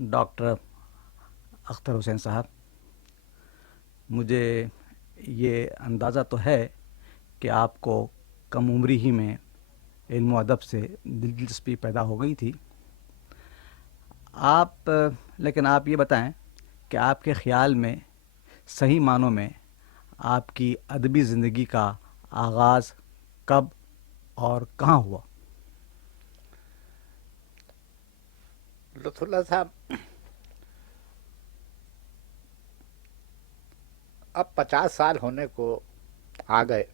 Doctor Akhtar Hussain صاحب، مجھے یہ اندازہ تو ہے کہ آپ کو کم عمری ہی میں علم و ادب سے دلچسپی پیدا ہو گئی تھی۔ لیکن آپ یہ بتائیں کہ آپ کے خیال میں صحیح معنوں میں آپ کی ادبی زندگی کا آغاز کب اور کہاں ہوا؟ لطف اللہ صاحب، اب 50 سال ہونے کو آ گئے۔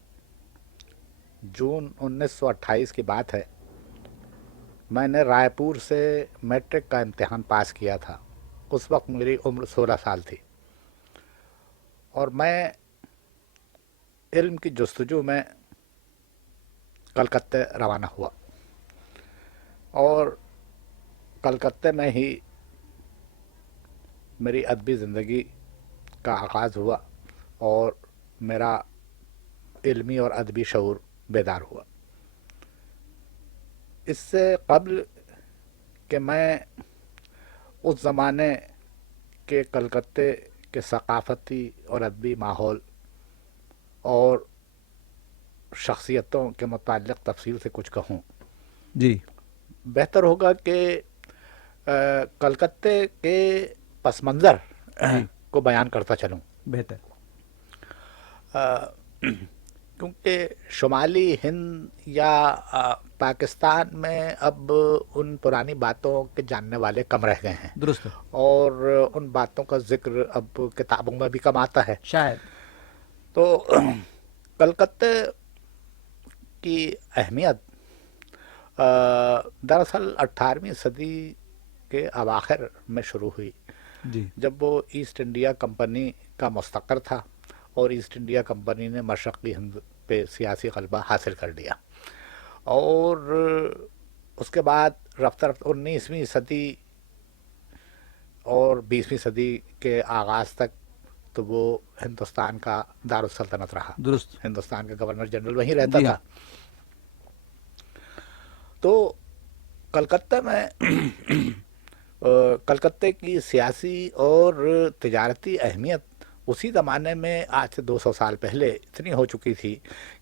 جون 1928 کی بات ہے، میں نے رائے پور سے میٹرک کا امتحان پاس کیا تھا۔ اس وقت میری عمر 16 سال تھی، اور میں علم کی جستجو میں کلکتے روانہ ہوا، اور کلکتے میں ہی میری ادبی زندگی کا آغاز ہوا، اور میرا علمی اور ادبی شعور بیدار ہوا۔ اس سے قبل کہ میں اس زمانے کے کلکتے کے ثقافتی اور ادبی ماحول اور شخصیتوں کے متعلق تفصیل سے کچھ کہوں، جی بہتر ہوگا کہ کلکتے کے پس منظر جی، کو بیان کرتا چلوں، بہتر۔ کیونکہ شمالی ہند یا پاکستان میں اب ان پرانی باتوں کے جاننے والے کم رہ گئے ہیں، درست ہے، اور ان باتوں کا ذکر اب کتابوں میں بھی کم آتا ہے۔ شاید۔ تو کلکتے کی اہمیت دراصل 18ویں صدی کے اواخر میں شروع ہوئی، جی جب وہ ایسٹ انڈیا کمپنی کا مستقر تھا، اور ایسٹ انڈیا کمپنی نے مشرقی ہند پہ سیاسی غلبہ حاصل کر لیا، اور اس کے بعد رفتہ رفتہ 19ویں صدی اور 20ویں صدی کے آغاز تک تو وہ ہندوستان کا دارالسلطنت رہا، درست، ہندوستان کا گورنر جنرل وہیں رہتا جی ہاں، تھا۔ تو کلکتہ میں کلکتے کی سیاسی اور تجارتی اہمیت اسی زمانے میں آج سے 200 سال پہلے اتنی ہو چکی تھی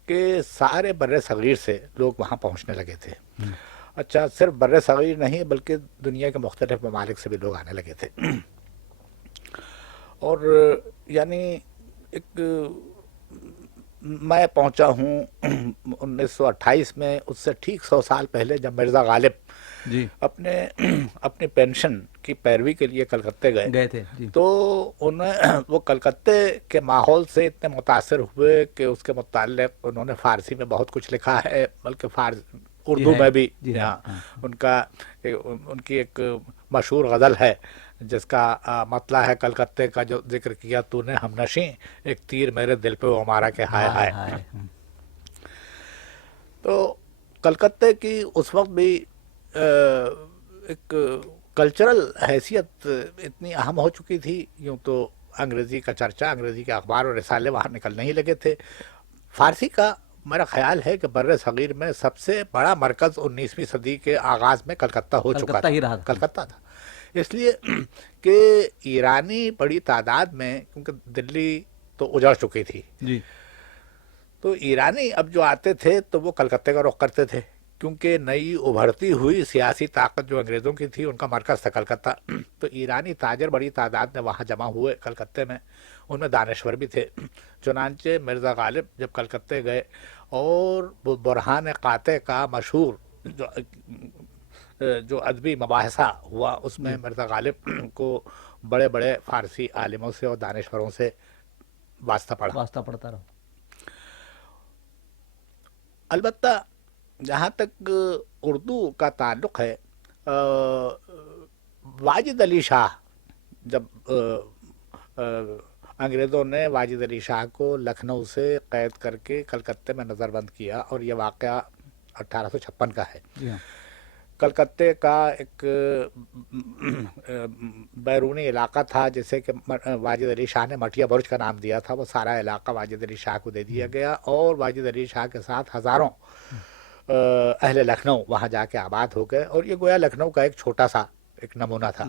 کہ سارے بر صغیر سے لوگ وہاں پہنچنے لگے تھے۔ اچھا، صرف بر صغیر نہیں بلکہ دنیا کے مختلف ممالک سے بھی لوگ آنے لگے تھے، اور یعنی ایک میں پہنچا ہوں 1928 میں، اس سے ٹھیک 100 سال پہلے جب مرزا غالب جی اپنی پینشن کی پیروی کے لیے کلکتے گئے، گئے تھے، جی تو وہ کلکتے کے ماحول سے اتنے متاثر ہوئے کہ اس کے متعلق انہوں نے فارسی میں بہت کچھ لکھا ہے، بلکہ جی اردو ہے، میں بھی۔ جی ہے، یہاں ہاں، ان کی ایک مشہور غزل ہے جس کا مطلع ہے کلکتے کا جو ذکر کیا تو نے ہم نشیں، ایک تیر میرے دل پہ وہ مارا کہ ہائے ہائے ہائے۔ ہائے، تو کلکتے کی اس وقت بھی ایک کلچرل حیثیت اتنی اہم ہو چکی تھی، یوں تو انگریزی کا چرچا، انگریزی کے اخبار اور رسالے وہاں نکلنے ہی لگے تھے۔ فارسی کا میرا خیال ہے کہ بر صغیر میں سب سے بڑا مرکز 19ویں صدی کے آغاز میں کلکتہ ہو چکا کلکتہ تھا، ہی رہا تھا، کلکتہ تھا، اس لیے کہ ایرانی بڑی تعداد میں، کیونکہ دلی تو اجڑ چکی تھی، جی تو ایرانی اب جو آتے تھے تو وہ کلکتے کا رخ کرتے تھے، کیونکہ نئی ابھرتی ہوئی سیاسی طاقت جو انگریزوں کی تھی ان کا مرکز تھا کلکتہ۔ تو ایرانی تاجر بڑی تعداد میں وہاں جمع ہوئے کلکتے میں، ان میں دانشور بھی تھے۔ چنانچہ مرزا غالب جب کلکتے گئے، اور وہ برہان قاطع کا مشہور جو ادبی مباحثہ ہوا، اس میں جی، مرزا غالب کو بڑے بڑے فارسی عالموں سے اور دانشوروں سے واسطہ پڑا۔ واسطہ پڑتا رہا، البتہ جہاں تک اردو کا تعلق ہے، واجد علی شاہ، جب انگریزوں نے واجد علی شاہ کو لکھنؤ سے قید کر کے کلکتے میں نظر بند کیا، اور یہ واقعہ 1856 کا ہے۔ جی ہاں، کلکتے کا ایک بیرونی علاقہ تھا جسے کہ واجد علی شاہ نے مٹیا برج کا نام دیا تھا، وہ سارا علاقہ واجد علی شاہ کو دے دیا گیا، اور واجد علی شاہ کے ساتھ ہزاروں اہل لکھنؤ وہاں جا کے آباد ہو گئے، اور یہ گویا لکھنؤ کا ایک چھوٹا سا ایک نمونہ تھا۔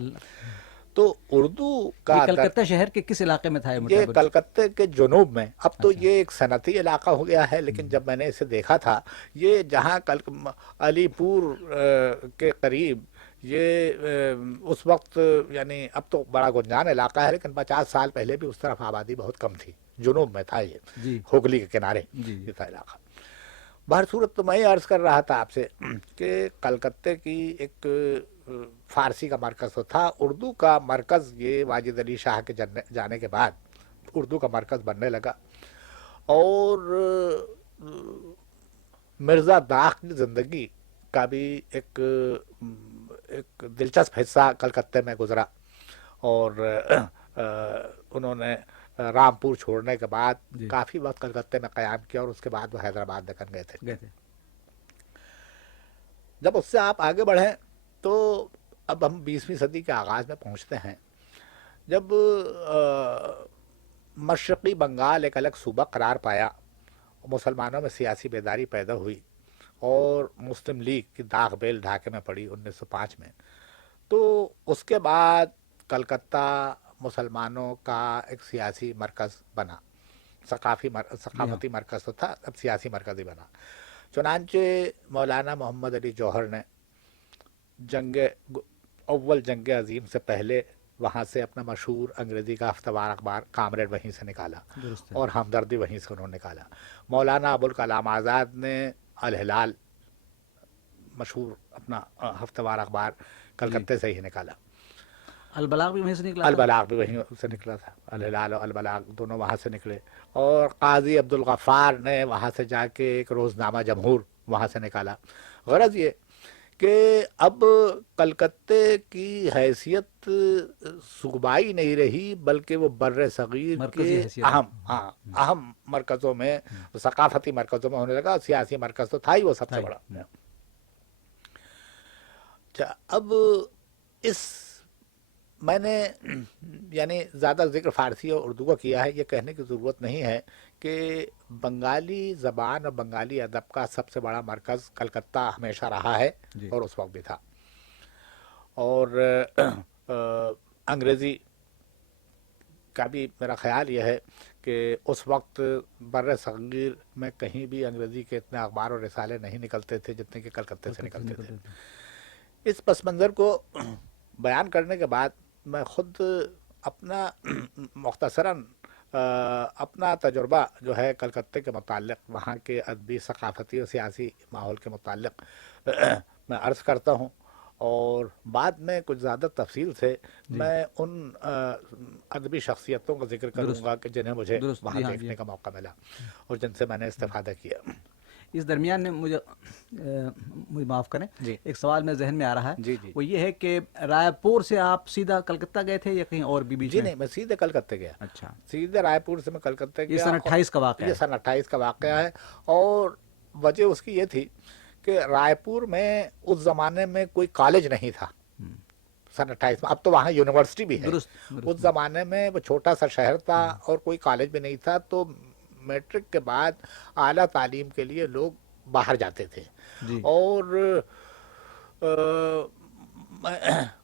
تو اردو کا یہ کلکتہ شہر کے کس علاقے میں تھا یہ یہ مٹھائی بھٹی؟ کلکتے کے جنوب میں، اب تو اچھا۔ یہ ایک صنعتی علاقہ ہو گیا ہے، لیکن جب میں نے اسے دیکھا تھا یہ جہاں علی پور کے قریب یہ اس وقت، یعنی اب تو بڑا گنجان علاقہ ہے، لیکن 50 سال پہلے بھی اس طرف آبادی بہت کم تھی، جنوب میں تھا یہ، جی ہوگلی کے کنارے جی یہ تھا علاقہ۔ بہرصورت تو میں یہ عرض کر رہا تھا آپ سے کہ کلکتے کی ایک فارسی کا مرکز تو تھا، اردو کا مرکز یہ واجد علی شاہ کے جانے کے بعد اردو کا مرکز بننے لگا، اور مرزا داغ کی زندگی کا بھی ایک دلچسپ حصہ کلکتے میں گزرا، اور انہوں نے رامپور چھوڑنے کے بعد جی کافی وقت کلکتے میں قیام کیا، اور اس کے بعد وہ حیدرآباد دکن گئے تھے۔ گئے تھے۔ جب اس سے آپ آگے بڑھیں تو اب ہم 20ویں صدی کے آغاز میں پہنچتے ہیں، جب مشرقی بنگال ایک الگ صوبہ قرار پایا، مسلمانوں میں سیاسی بیداری پیدا ہوئی، اور مسلم لیگ کی داغ بیل ڈھاکے میں پڑی 1905 میں، تو اس کے بعد کلکتہ مسلمانوں کا ایک سیاسی مرکز بنا، جی ہاں۔ ثقافتی مرکز تو تھا، اب سیاسی مرکز ہی بنا۔ چنانچہ مولانا محمد علی جوہر نے اول جنگ عظیم سے پہلے وہاں سے اپنا مشہور انگریزی کا ہفتہ وار اخبار کامریڈ وہیں سے نکالا، درست ہے۔ اور ہمدردی وہیں سے انہوں نے نکالا۔ مولانا ابوالکلام آزاد نے الہلال مشہور اپنا ہفتہ وار اخبار کلکتے سے ہی نکالا، البلاغ بھی وہیں سے نکلا تھا؟ البلاغ بھی وہیں سے نکلا تھا، الہلال اور البلاغ دونوں وہاں سے نکلے، اور قاضی عبدالغفار نے وہاں سے جا کے ایک روزنامہ جمہور وہاں سے نکالا۔ غرض یہ کہ اب کلکتے کی حیثیت صوبائی نہیں رہی، بلکہ وہ بر صغیر مرکزی کے حیثیت۔ اہم مرکزوں میں، ثقافتی مرکزوں میں ہونے لگا۔ سیاسی مرکز تو تھا ہی وہ سب سے بڑا۔ اچھا، اب اس میں نے یعنی زیادہ ذکر فارسی اور اردو کا کیا ہے، یہ کہنے کی ضرورت نہیں ہے کہ بنگالی زبان اور بنگالی ادب کا سب سے بڑا مرکز کلکتہ ہمیشہ رہا ہے، جی اور اس وقت بھی تھا، اور انگریزی کا بھی میرا خیال یہ ہے کہ اس وقت بر صغیر میں کہیں بھی انگریزی کے اتنے اخبار اور رسالے نہیں نکلتے تھے جتنے کہ کلکتے سے نکلتے تھے۔ اس پس منظر کو بیان کرنے کے بعد میں خود اپنا مختصراً اپنا تجربہ جو ہے کلکتے کے متعلق، وہاں کے ادبی، ثقافتی اور سیاسی ماحول کے متعلق میں عرض کرتا ہوں، اور بعد میں کچھ زیادہ تفصیل سے میں ان ادبی شخصیتوں کا ذکر کروں گا کہ جنہیں مجھے وہاں دیکھنے کا موقع ملا اور جن سے میں نے استفادہ کیا۔ اس درمیان میں مجھے معاف کریں، ایک سوال میرے ذہن میں آ رہا ہے، وہ یہ ہے کہ رائے پور سے آپ سیدھا کلکتہ گئے تھے یا کہیں اور بھی بیچ میں؟ جی نہیں، میں سیدھے کلکتے گیا۔ اچھا، سیدھے رائے پور سے میں کلکتے گیا۔ یہ سن 28 کا واقعہ ہے؟ یہ سن 28 کا واقعہ ہے، اور وجہ اس کی یہ تھی کہ رائے پور میں اس زمانے میں کوئی کالج نہیں تھا سن 28 میں، اب تو وہاں یونیورسٹی بھی ہے، اس زمانے میں وہ چھوٹا سا شہر تھا اور کوئی کالج بھی نہیں تھا، تو میٹرک کے بعد اعلیٰ تعلیم کے لیے لوگ باہر جاتے تھے، اور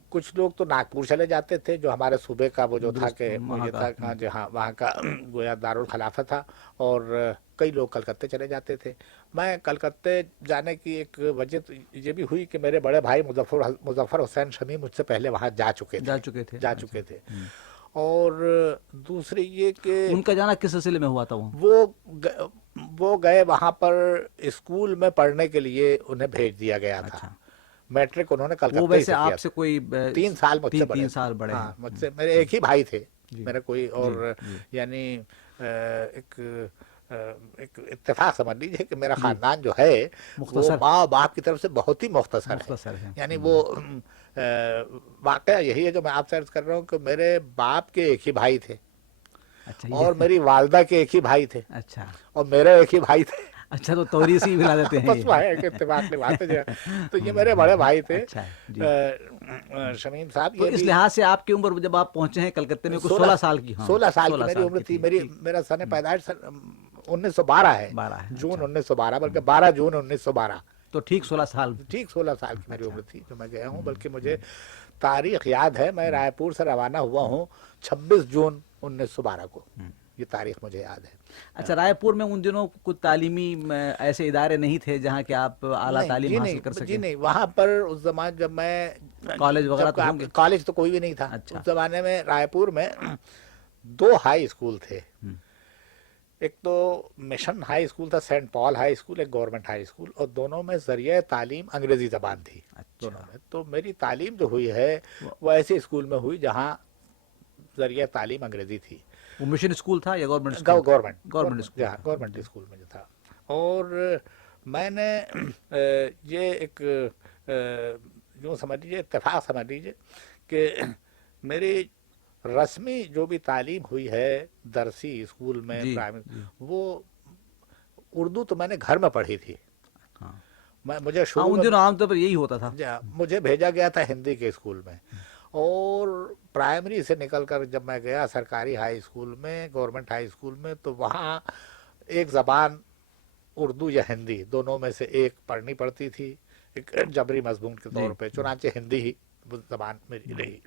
کچھ لوگ تو ناگپور چلے جاتے تھے، جو ہمارے صوبے کا وہ جو تھا کہ وہ یہ تھا جہاں وہاں کا گویا دارالخلافہ تھا، اور کئی لوگ کلکتے چلے جاتے تھے۔ میں کلکتے جانے کی ایک وجہ یہ بھی ہوئی کہ میرے بڑے بھائی مظفر حسین شمی مجھ سے پہلے وہاں جا چکے تھے، اور دوسری یہ کہ ان کا جانا کس سلسلے میں ہوا تھا؟ وہ گئے وہاں پر اسکول میں پڑھنے کے لیے، انہیں بھیج دیا گیا تھا۔ میٹرک انہوں نے کلکتے ویسے آپ سے کوئی 3 سال مجھ سے بڑے، مجھ سے میرے ایک ہی بھائی تھے میرے، کوئی اور یعنی ایک اتفاق سمجھ لیجیے کہ میرا خاندان جو ہے وہ ماں باپ کی طرف سے بہت ہی مختصر ہے، یعنی وہ واقعہ یہی ہے جو میں آپ سے عرض کر رہا ہوں کہ میرے باپ کے ایک ہی بھائی تھے، اور میری والدہ کے ایک ہی بھائی تھے، اور میرے ایک ہی بھائی تھے۔ اچھا، تو توریثی ملا دیتے ہیں، بس وہ ہے کہ اتفاق کی بات ہے۔ تو یہ میرے بڑے بھائی تھے شمیم صاحب۔ تو اس لحاظ سے آپ کی عمر جب آپ پہنچے ہیں کلکتے میں 16 سال کی؟ 16 سال کی میری عمر تھی۔ میرا سن پیدائش 1912 ہے، جون 1912، بلکہ 12 جون 1912۔ تو ٹھیک 16 سال کی میری عمر تھی جو میں گیا ہوں، بلکہ مجھے تاریخ یاد ہے، میں رائے پور سے روانہ ہوا ہوں 26 جون 1912 کو، یہ تاریخ مجھے یاد ہے۔ اچھا، رائے پور میں ان دنوں کچھ تعلیمی ایسے ادارے نہیں تھے جہاں کہ آپ اعلیٰ نہیں تعلیم جی، حاصل کر نہیں جی، سکیں؟ نہیں، وہاں پر اس زمان جب میں کالج وغیرہ جب تو ہوں گے؟ کالج تو کوئی بھی نہیں تھا اچھا۔ اس زمانے میں۔ رائے پور میں 2 ہائی اسکول تھے، ایک تو مشن ہائی اسکول تھا، سینٹ پال ہائی اسکول، ایک گورنمنٹ ہائی اسکول، اور دونوں میں ذریعہ تعلیم انگریزی زبان تھی دونوں میں۔ تو میری تعلیم جو ہوئی ہے وہ ایسے اسکول میں ہوئی جہاں ذریعہ تعلیم انگریزی تھی۔ وہ مشن اسکول تھا یا گورنمنٹ اسکول؟ گورنمنٹ اسکول جہاں گورنمنٹ اسکول میں جو تھا۔ اور میں نے یہ ایک یوں سمجھ لیجیے، اتفاق سمجھ لیجیے کہ میری رسمی جو بھی تعلیم ہوئی ہے درسی اسکول میں، جی پرائمری، وہ اردو تو میں نے گھر میں پڑھی تھی۔ ہاں، مجھے ہاں، شروع ان میں دنوں عام طور پر یہی ہوتا تھا۔ مجھے بھیجا گیا تھا ہندی کے اسکول میں، اور پرائمری سے نکل کر جب میں گیا سرکاری ہائی اسکول میں، گورنمنٹ ہائی اسکول میں، تو وہاں ایک زبان اردو یا ہندی دونوں میں سے ایک پڑھنی پڑتی تھی، ایک جبری مضمون کے طور پہ، چنانچہ ہندی ہی زبان میری رہی۔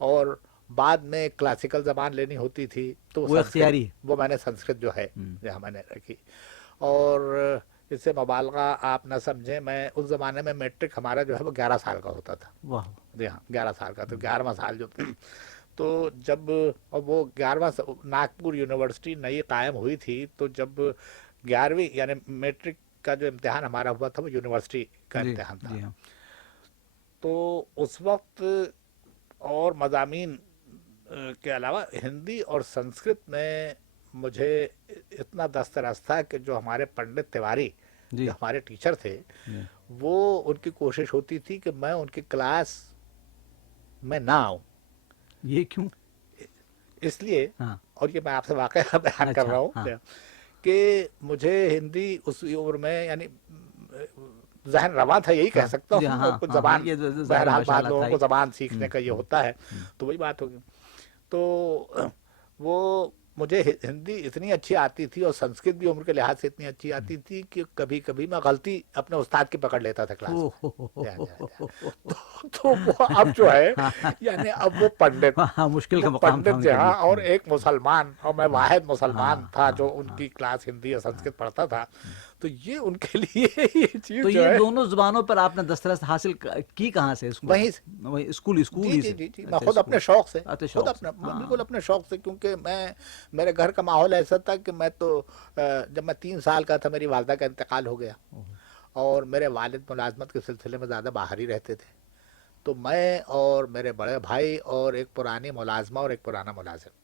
اور بعد میں کلاسیکل زبان لینی ہوتی تھی تو وہ اختیاری، وہ میں نے سنسکرت جو ہے جہاں میں نے رکھی۔ اور اس سے مبالغہ آپ نہ سمجھیں، میں اس زمانے میں میٹرک ہمارا جو ہے وہ 11 سال کا ہوتا تھا۔ واہ، جی ہاں، 11 سال کا، تو 11واں سال جو تو جب وہ 11واں ناگپور یونیورسٹی نئی قائم ہوئی تھی، تو جب 11ویں یعنی میٹرک کا جو امتحان ہمارا ہوا تھا وہ یونیورسٹی کا امتحان تھا، جی ہاں، تو اس وقت اور مضامین کے علاوہ ہندی اور سنسکرت میں مجھے اتنا دسترس تھا کہ جو ہمارے پنڈت تیواری جی جو ہمارے ٹیچر تھے، جی، وہ ان کی کوشش ہوتی تھی کہ میں ان کی کلاس میں نہ آؤں۔ یہ کیوں؟ اس لیے، ہاں، اور یہ میں آپ سے واقعہ بیان کر اچھا، رہا ہاں، ہوں کہ مجھے ہندی اس عمر میں یعنی ذہن رواں تھا، یہی کہہ ہاں، سکتا جی ہوں، ہاں، اور کچھ ہاں، ہاں، زبان، یہ ظاہر بہرحال بعض ماشاءاللہ لوگوں تھا کو ہی۔ زبان سیکھنے کا یہ ہوتا ہے، تو وہی بات ہوگی۔ تو وہ مجھے ہندی اتنی اچھی آتی تھی اور سنسکرت بھی عمر کے لحاظ سے اتنی اچھی آتی تھی کہ کبھی کبھی میں غلطی اپنے استاد کی پکڑ لیتا تھا کلاس میں۔ تو وہ اب جو ہے یعنی اب وہ ہاں، مشکل کا مقام تھا پنڈت ان کے جہاں، لیے۔ اور ایک مسلمان، اور میں واحد مسلمان ہاں، تھا ہاں، جو ان ہاں، کی کلاس ہندی اور سنسکرت پڑھتا تھا، تو یہ ان کے لیے یہ چیز تو جو یہ ہے دونوں زبانوں پر آپ نے دسترس حاصل کی کہاں سے؟ وہیں سے۔ وہی اسکول جی ہی جی سے؟ جی جی، میں اچھا، خود اپنے اسکول، شوق سے، اچھا، خود شوق سے، اپنے، ہاں، بالکل اپنے شوق سے، کیونکہ میرے گھر کا ماحول ایسا تھا کہ میں تو جب میں 3 سال کا تھا میری والدہ کا انتقال ہو گیا، اور میرے والد ملازمت کے سلسلے میں زیادہ باہر ہی رہتے تھے، تو میں اور میرے بڑے بھائی اور ایک پرانی ملازمہ اور ایک پرانا ملازم،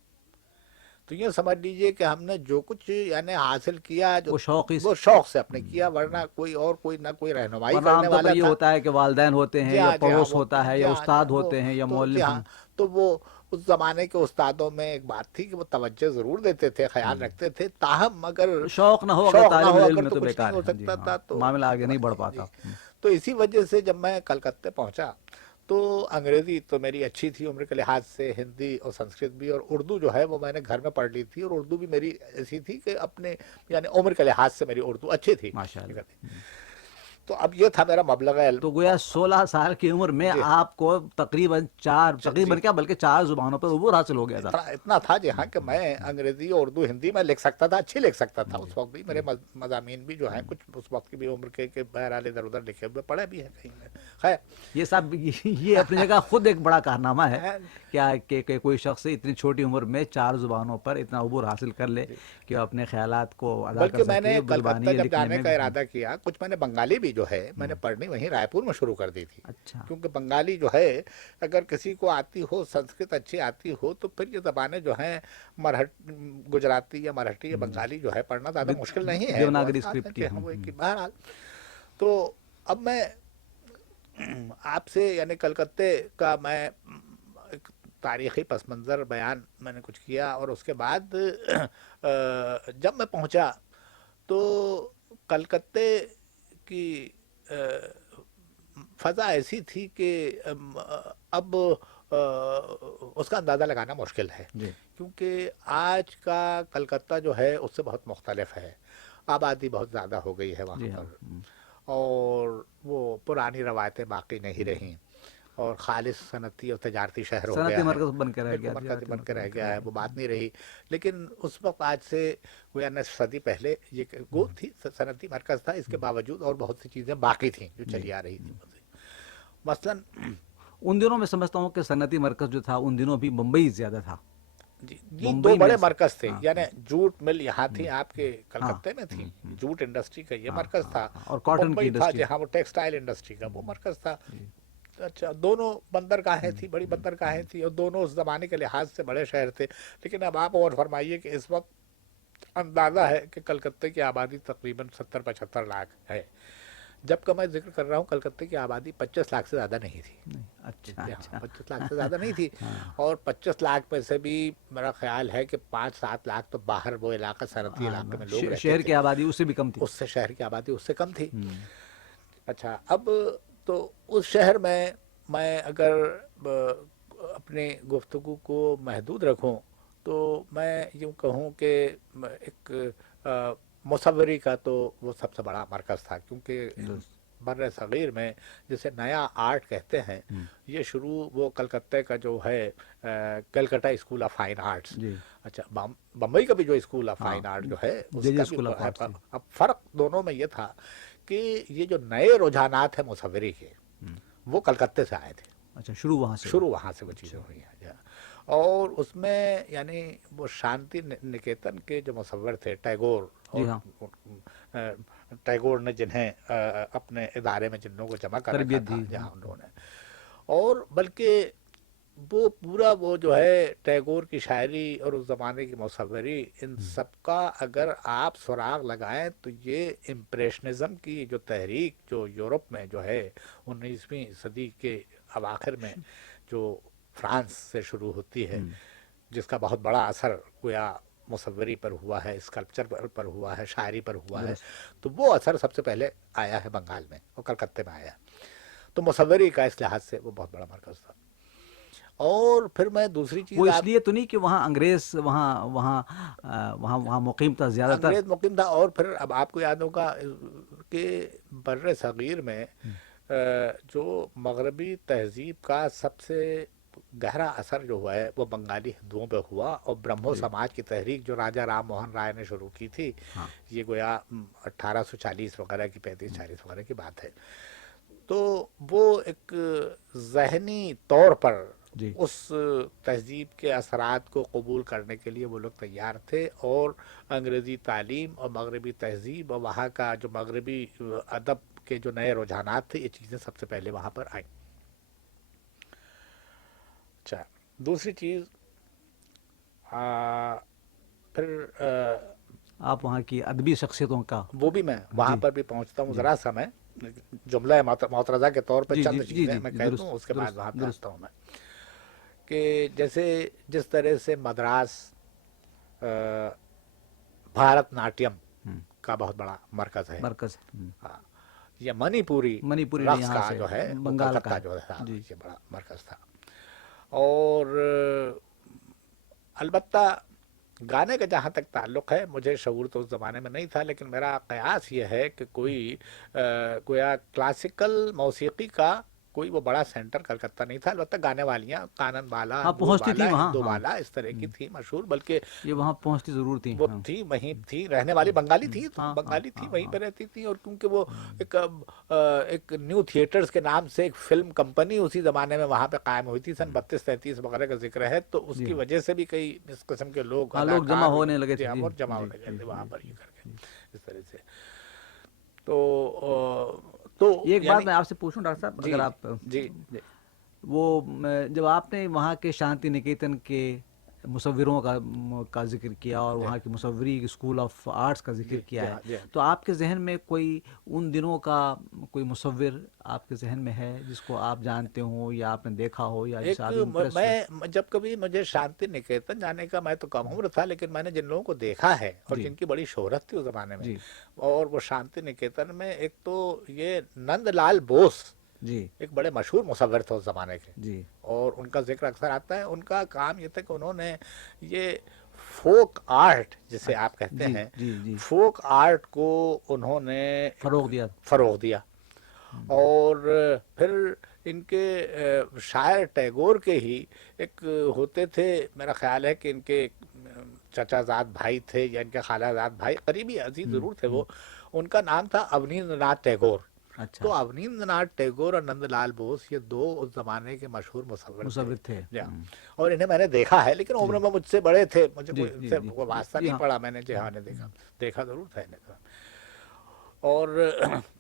تو یہ سمجھ لیجئے کہ ہم نے جو کچھ یعنی حاصل کیا جو وہ شوق ہی سے، وہ شوق سے اپنے کیا، ورنہ کوئی نہ کوئی رہنمائی ورنہ کرنے عام طور پر والا یہ تھا۔ ہوتا ہے کہ والدین ہوتے ہیں جی یا ہاں، جی ہاں، پڑوس وہ ہوتا ہے جی یا ہاں، جی استاد ہاں، وہ ہوتے ہیں یا تو جی معلم۔ ہاں، تو وہ اس زمانے کے استادوں میں ایک بات تھی کہ وہ توجہ ضرور دیتے تھے، خیال رکھتے تھے، تاہم اگر شوق نہ ہو اگر شوق نہ طالب ہو العلم اگر میں تو تو کچھ نہیں بیکار ہو ہے، جی سکتا ہاں، تھا۔ تو معاملہ آگے نہیں بڑھ جی، پاتا۔ تو اسی وجہ سے جب میں کلکتے پہنچا تو انگریزی تو میری اچھی تھی عمر کے لحاظ سے، ہندی اور سنسکرت بھی، اور اردو جو ہے وہ میں نے گھر میں پڑھ لی تھی، اور اردو بھی میری ایسی تھی کہ اپنے یعنی عمر کے لحاظ سے میری اردو اچھی تھی۔ ماشاءاللہ۔ تو اب یہ تھا میرا مبلغ علم۔ تو گویا 16 سال کی عمر میں جی آپ کو تقریباً جی، کیا بلکہ 4 زبانوں پر عبور حاصل ہو گیا تھا۔ اتنا تھا جی ہاں کہ میں انگریزی اور اردو ہندی میں لکھ سکتا تھا، اچھی لکھ سکتا تھا اس وقت بھی۔ میرے مضامین بھی جو ہیں کچھ اس وقت کی بھی عمر کے کہ بہرحال ادھر ادھر لکھے ہوئے پڑھے بھی ہیں کہیں میں، خیر۔ یہ سب یہ اپنی جگہ خود ایک بڑا کارنامہ ہے کہ کوئی شخص اتنی چھوٹی عمر میں 4 زبانوں پر اتنا عبور حاصل کر لے کہ وہ اپنے خیالات کو ادا کر بلکہ میں نے سکے کلکتہ زبانی جب لکھنے جانے میں۔ کا ارادہ کیا، کچھ میں نے بنگالی بھی جو ہے میں نے پڑھنی وہیں رائے پور میں شروع کر دی تھی، اچھا، کیونکہ بنگالی جو ہے اگر کسی کو آتی ہو، سنسکرت اچھی آتی ہو، تو پھر یہ زبانیں جو ہیں گجراتی یا مراٹھی یا بنگالی جو ہے پڑھنا زیادہ مشکل نہیں ہے، وہ دیوناگری آسان ہے اسکرپٹ کہ کی، ہم وہ ایک بہرحال۔ تو اب میں آپ سے یعنی کلکتے کا میں ایک تاریخی پس منظر بیان میں نے کچھ کیا، اور اس کے بعد جب میں پہنچا تو کلکتے کی فضا ایسی تھی کہ اب اس کا اندازہ لگانا مشکل ہے، جی کیونکہ آج کا کلکتہ جو ہے اس سے بہت مختلف ہے، آبادی بہت زیادہ ہو گئی ہے وہاں جی پر، ہاں، اور وہ پرانی روایتیں باقی نہیں رہیں، اور خالص صنعتی اور تجارتی شہر ہو صنعتی گیا ہے، مرکز بن کے رہ بالکل گیا، مرکز تجارتی بن کے مرکز رہ بن کے گیا رہ ہے، وہ گیا۔ بات نہیں رہی۔ لیکن اس وقت آج سے گویا نصف صدی پہلے یہ وہ تھی صنعتی مرکز تھا، اس کے باوجود اور بہت سی چیزیں باقی تھیں جو جی چلی آ رہی تھی مثلاً ان دنوں میں سمجھتا ہوں کہ صنعتی مرکز جو تھا ان دنوں بھی ممبئی زیادہ تھا، جی یہ دو ممبئی میں بڑے مرکز تھے، ہاں یعنی جوٹ مل یہاں تھی آپ کے ہاں کلکتے میں تھی، جوٹ انڈسٹری کا یہ ہاں مرکز ہاں تھا، ہاں، اور اور کاٹن کی ممبئی تھا انڈسٹری، جہاں وہ ٹیکسٹائل انڈسٹری کا وہ مرکز تھا۔ جی اچھا دونوں بندرگاہیں تھی، بڑی بندرگاہیں تھی، اور دونوں اس زمانے کے لحاظ سے بڑے شہر تھے۔ لیکن اب آپ اور فرمائیے کہ اس وقت اندازہ ہے کہ کلکتے کی آبادی تقریباً 70-75 لاکھ ہے، جبکہ میں ذکر کر رہا ہوں کلکتے کی آبادی 25 لاکھ سے زیادہ نہیں تھی۔ نہیں، اچھا جی ہاں، اچھا 25 لاکھ سے زیادہ نہیں تھی، ہاں اور 25 لاکھ میں سے بھی میرا خیال ہے کہ 5-7 لاکھ تو باہر وہ علاقہ صنعتی علاقے میں لوگ رہتے شہر تھے، کی آبادی اس سے بھی کم تھی۔ اس سے شہر کی آبادی اس سے کم تھی۔ ہوں، اچھا اب تو اس شہر میں اگر اپنی گفتگو کو محدود رکھوں تو میں یوں کہوں کہ ایک مصوری کا تو وہ سب سے بڑا مرکز تھا، کیونکہ درست، بر صغیر میں جسے نیا آرٹ کہتے ہیں، یہ شروع وہ کلکتے کا جو ہے Calcutta school of fine arts, جی اچھا بمبئی کا بھی جو اسکول آف ہاں، فائن آرٹ جو ہے اس جے جے کا بھی اسکول آف آرٹس تھی۔ اب فرق دونوں میں یہ تھا کہ یہ جو نئے رجحانات ہیں مصوری کے وہ کلکتے سے آئے تھے، اچھا شروع وہاں سے ہوا۔ شروع وہاں سے وہ چیزیں ہوئی ہیں جی ہاں۔ اور اس میں یعنی وہ شانتی نکیتن کے جو مصور تھے ٹیگور، جی اور ہاں، ٹیگور نے جنہیں اپنے ادارے میں جن لوگوں کو جمع کر رکھا تربیت تھا دی، جہاں انہوں نے، اور بلکہ وہ پورا وہ جو ہے ٹیگور کی شاعری اور اس زمانے کی مصوری، ان سب کا اگر آپ سراغ لگائیں تو یہ امپریشنزم کی جو تحریک جو یورپ میں جو ہے 19ویں صدی کے اواخر میں جو فرانس سے شروع ہوتی ہے، جس کا بہت بڑا اثر گویا مصوری پر ہوا ہے، اسکلپچر پر ہوا ہے، شاعری پر ہوا ہے، درست، تو وہ اثر سب سے پہلے آیا ہے بنگال میں اور کلکتے میں آیا ہے۔ تو مصوری کا اس لحاظ سے وہ بہت بڑا مرکز تھا۔ اور پھر میں دوسری وہ چیز اس آپ، لیے تو نہیں کہ وہاں انگریز وہاں مقیم تھا زیادہ تر؟ انگریز مقیم تھا، اور پھر اب آپ کو یاد ہوگا کہ بر صغیر میں جو مغربی تہذیب کا سب سے گہرا اثر جو ہوا ہے وہ بنگالی ہندوؤں پہ ہوا، اور برہمو جی سماج کی تحریک جو راجا رام موہن رائے نے شروع کی تھی، ہاں، یہ گویا 1840 وغیرہ کی 35-40 وغیرہ کی بات ہے، تو وہ ایک ذہنی طور پر جی اس تہذیب کے اثرات کو قبول کرنے کے لیے وہ لوگ تیار تھے، اور انگریزی تعلیم اور مغربی تہذیب اور وہاں کا جو مغربی ادب کے جو نئے رجحانات تھے، یہ چیزیں سب سے پہلے وہاں پر آئیں۔ اچھا دوسری چیز پھر آپ وہاں کی ادبی شخصیتوں کا، وہ بھی میں وہاں جی پر بھی پہنچتا ہوں، جی ذرا سا میں جملہ معترضہ کے طور پہ جی جی چند جی چیزیں جی میں جی، کہہ دوں، درست اس کے بعد درست وہاں پہ درست، آتا ہوں میں، کہ جیسے جس طرح سے مدراس بھارت ناٹیم کا بہت بڑا مرکز ہے، مرکز، ہاں، یہ منی پوری منی پوری رقص یہاں کا سے جو ہے وہ بنگال کا کلکتہ جو ہے، ہے جی یہ بڑا مرکز تھا۔ اور البتہ گانے کا جہاں تک تعلق ہے، مجھے شعور تو اس زمانے میں نہیں تھا، لیکن میرا قیاس یہ ہے کہ کوئی گویا کلاسیکل موسیقی کا کوئی وہ بڑا سینٹر کلکتہ نہیں تھا، البتہ گانے والیاں کانن بالا، ہاں انگور پہنچتی تھی بالا، وہاں، ہندو ہاں بالا اس طرح کی تھی مشہور، بلکہ یہ وہاں پہنچتی ضرور تھی، وہ ہاں تھی وہیں تھی رہنے والی، بنگالی تھی، ہاں ہاں بنگالی تھی ہاں وہیں ہاں، پہ رہتی تھی، اور کیونکہ وہ ایک نیو تھیٹرز کے نام سے ایک فلم کمپنی اسی زمانے میں وہاں پہ قائم ہوئی تھی، سن 32-33 وغیرہ کا ذکر ہے، تو اس جی کی ہاں وجہ سے بھی کئی اس قسم کے لوگ ہاں، لوگ جمع اداکار ہونے لگے جی تھے، جی اور جمع جی ہونے گئے جی تھے وہاں جی پر یہ جی کر کے جی۔ اس طرح سے، تو یہ ایک بات یعنی میں آپ سے پوچھوں ڈاکٹر صاحب، جی اگر آپ جی جی وہ جب آپ نے وہاں کے شانتی نکیتن کے مصوروں کا ذکر کیا اور جی وہاں کی مصوری اسکول آف آرٹس کا ذکر جی جی کیا ہے، ہاں جی ہاں تو آپ کے ذہن میں کوئی ان دنوں کا کوئی مصور آپ کے ذہن میں ہے جس کو آپ جانتے ہوں یا آپ نے دیکھا ہو یا جس سے ایک آپ امپریس ہوئے؟ میں جب کبھی مجھے شانتی نکیتن جانے کا، میں تو کم عمر تھا، لیکن میں نے جن لوگوں کو دیکھا ہے اور جی جن کی بڑی شہرت تھی اس زمانے میں، جی اور وہ شانتی نکیتن میں ایک تو یہ نند لال بوس جی ایک بڑے مشہور مصور تھے اس زمانے کے، جی اور ان کا ذکر اکثر آتا ہے۔ ان کا کام یہ تھا کہ انہوں نے یہ فوک آرٹ جسے آپ کہتے جی ہیں، جی جی فوک آرٹ کو انہوں نے ایک فروغ دیا، فروغ دیا، اور پھر ان کے شاعر ٹیگور کے ہی ایک ہوتے تھے، میرا خیال ہے کہ ان کے چچا زاد بھائی تھے یا ان کے خالہ زاد بھائی، قریبی عزیز ضرور تھے وہ، ان کا نام تھا اونیندر ناتھ ٹیگور۔ اچھا، تو اونیندر ناتھ ٹیگور اور نند لال بوس یہ دو اس زمانے کے مشہور مصور تھے۔ مصور تھے۔ جی ہاں، اور انہیں میں نے دیکھا ہے، لیکن عمر جی میں مجھ سے بڑے تھے، مجھے جی کوئی ان جی سے جی کوئی واسطہ جی نہیں ہاں، پڑا، میں نے جی ہاں نے دیکھا، دیکھا ضرور تھا انہیں۔ اور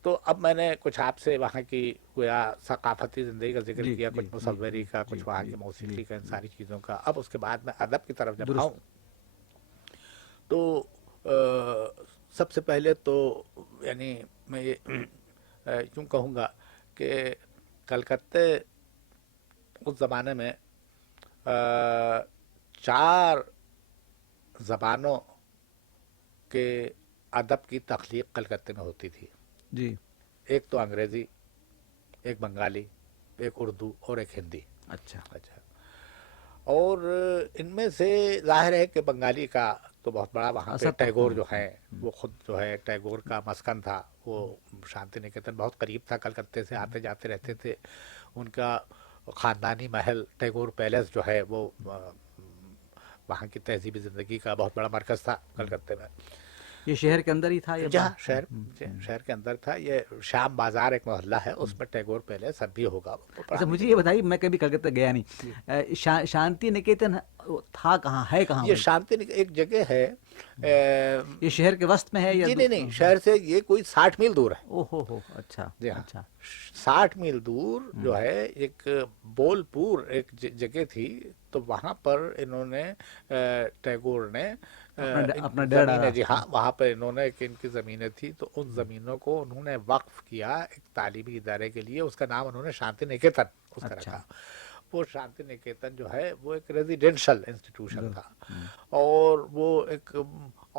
تو اب میں نے کچھ آپ سے وہاں کی گویا ثقافتی زندگی کا ذکر جی کیا، جی کچھ جی مصوری جی کا، جی کچھ وہاں جی کی جی موسیقی کا، ان جی ساری چیزوں کا۔ اب اس کے بعد میں ادب کی طرف جب درست۔ آؤں تو سب سے پہلے تو یعنی میں یہ یوں کہوں گا کہ کلکتے اس زمانے میں چار زبانوں کے ادب کی تخلیق کلکتے میں ہوتی تھی۔ جی، ایک تو انگریزی، ایک بنگالی، ایک اردو اور ایک ہندی۔ اچھا، اچھا، اور ان میں سے ظاہر ہے کہ بنگالی کا تو بہت بڑا وہاں پہ اثر تو ٹیگور ہاں، جو ہیں وہ خود جو ہے ٹیگور کا مسکن تھا، وہ شانتی نکیتن بہت قریب تھا، کلکتے سے آتے جاتے رہتے تھے۔ ان کا خاندانی محل ٹیگور پیلیس جو ہے وہ وہاں کی تہذیبی زندگی کا بہت بڑا مرکز تھا کلکتے میں۔ یہ شہر کے اندر ہی تھا یا جہاں باہر؟ شہر کے اندر تھا، یہ شام بازار ایک محلہ ہے، اس میں ٹیگور پیلیس اب بھی ہوگا، وہ اچھا، پرانی مجھے یہ جگہ۔ بتائیے، میں کبھی کلکتہ گیا نہیں، شانتی نکیتن تھا کہاں، ہے کہاں یہ بھائی؟ شانتی ایک جگہ ہے، یہ شہر کے وسط میں ہے یا جی نہیں، شہر سے یہ کوئی 60 میل دور ہے۔ او ہو، اچھا جی ہاں، اچھا، 60 میل دور جو ہے ایک بولپور ایک جگہ تھی، تو وہاں پر انہوں نے ٹیگور نے ان اپنا ڈیرا زمینیں، ڈالا۔ جی ہاں، وہاں پر انہوں نے ان کی زمینیں تھی، تو ان زمینوں کو انہوں نے وقف کیا ایک تعلیمی ادارے کے لیے، اس کا نام انہوں نے شانتی نکیتن اس کا اچھا، رکھا۔ وہ شانتی نکیتن جو ہے وہ ایک ریزیڈینشل انسٹیٹیوشن تھا، درست۔ اور وہ ایک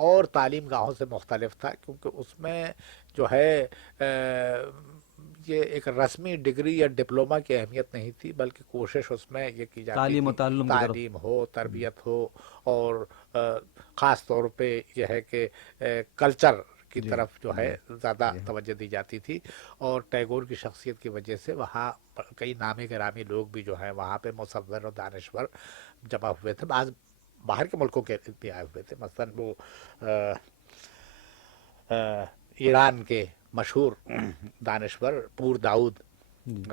اور تعلیم گاہوں سے مختلف تھا، کیونکہ اس میں جو ہے یہ ایک رسمی ڈگری یا ڈپلومہ کی اہمیت نہیں تھی، بلکہ کوشش اس میں یہ کی جاتی تعلیم و تھی تعلم کی طرف۔ تعلیم ہو، تربیت ہو، اور خاص طور پہ یہ ہے کہ کلچر کی جی طرف جو جی ہے زیادہ جی توجہ دی جاتی تھی۔ اور ٹیگور کی شخصیت کی وجہ سے وہاں کئی نامی گرامی لوگ بھی جو ہیں وہاں پہ مصور اور دانشور جمع ہوئے تھے، بعض باہر کے ملکوں کے بھی آئے ہوئے تھے، مثلاً وہ ایران کے مشہور دانشور پور داؤد جی،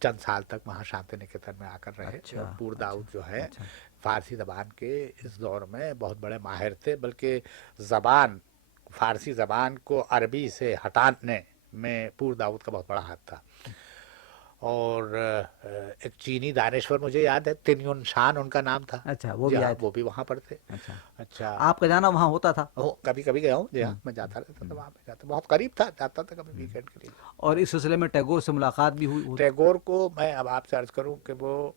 چند سال تک وہاں شانتی نکیتن میں آ کر رہے، اور اچھا پور اچھا داؤد جو ہے اچھا، فارسی زبان کے اس دور میں بہت بڑے ماہر تھے، بلکہ زبان فارسی زبان کو عربی سے ہٹانے میں پور داؤد کا بہت بڑا ہاتھ تھا۔ اور ایک چینی دانشور مجھے یاد ہے، تنیون شان ان کا نام تھا، اچھا، وہ جی بھی ہاں، آئے تھے؟ وہ بھی وہاں پر تھے۔ اچھا، اچھا، آپ کا جانا وہاں ہوتا تھا؟ کبھی کبھی گیا ہوں، جی ہاں، میں جاتا رہتا تھا وہاں پہ، جاتا بہت قریب تھا، جاتا تھا کبھی ویکینڈ کے لیے۔ اور اس سلسلے میں ٹیگور سے ملاقات بھی ہوئی؟ ٹیگور کو میں اب آپ سے عرض کروں کہ وہ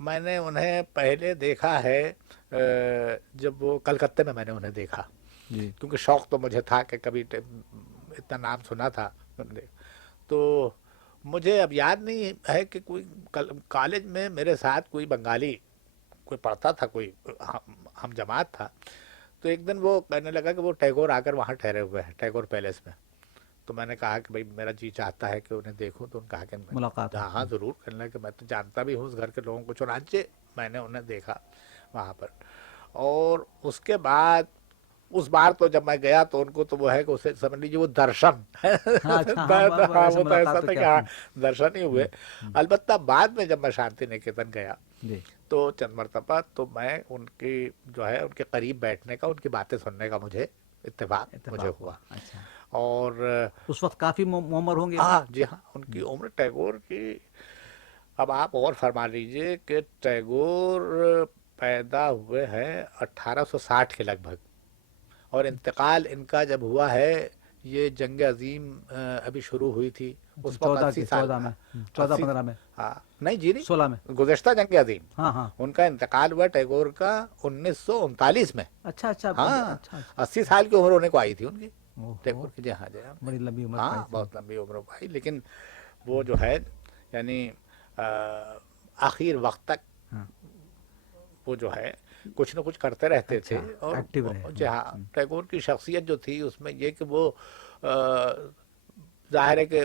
میں نے انہیں پہلے دیکھا ہے جب وہ کلکتے میں نے انہیں دیکھا، جی کیونکہ شوق تو مجھے تھا کہ کبھی اتنا نام سنا تھا، تو مجھے اب یاد نہیں ہے کہ کوئی کالج میں میرے ساتھ کوئی بنگالی کوئی پڑھتا تھا، کوئی ہم جماعت تھا، تو ایک دن وہ کہنے لگا کہ وہ ٹیگور آ کر وہاں ٹھہرے ہوئے ہیں ٹیگور پیلیس میں۔ تو میں نے کہا کہ بھائی میرا جی چاہتا ہے کہ انہیں دیکھوں، تو انہوں نے کہا کہ ملاقات ہو۔ ہاں ضرور، کہنے لگا کہ میں تو جانتا بھی ہوں اس گھر کے لوگوں کو، چنانچہ میں نے انہیں دیکھا وہاں پر۔ اور اس کے بعد اس بار تو جب میں گیا تو ان کو تو وہ ہے کہ اسے سمجھ لیجیے وہ درشن ہاں اچھا، ہاں، ایسے وہ تو ایسا ملاقات تو تھا کیا؟ کہ ہاں درشن ہی ہوئے۔ البتہ بعد میں جب میں شانتی نکیتن گیا جی، تو چند مرتبہ تو میں ان کی جو ہے ان کے قریب بیٹھنے کا، ان کی باتیں سننے کا مجھے اتفاق مجھے اتفاق ہوا، ہوا۔ اچھا۔ اور اس وقت کافی عمر ہوں گے؟ ہاں جی ہاں، ان کی عمر ٹیگور کی، اب آپ غور فرما لیجئے کہ ٹیگور پیدا ہوئے ہیں 1860 کے لگ بھگ، اور انتقال ان کا جب ہوا ہے، یہ جنگ عظیم ابھی شروع ہوئی تھی اس وقت، 80 سال 14 میں، 14 80 15 میں، ہاں نہیں جی 16 میں؟ نہیں، گزشتہ جنگ عظیم ہاں ہاں، ان کا انتقال ہوا ٹیگور کا 1939 میں۔ اچھا اچھا ہاں، اچھا، 80 سال کی عمر ہونے کو آئی تھی ان کی، اوہو، ٹیگور کی، جی ہاں جی ہاں، بڑی لمبی عمر پائی ہاں تھی۔ بہت لمبی عمر پائی، لیکن وہ جو ہے یعنی آخر وقت تک ہاں، وہ جو ہے کچھ نہ کچھ کرتے رہتے تھے۔ اچھا، اور ایکٹیو رہے۔ جی ہاں، ٹیگور کی شخصیت جو تھی اس میں یہ کہ وہ ظاہر ہے کہ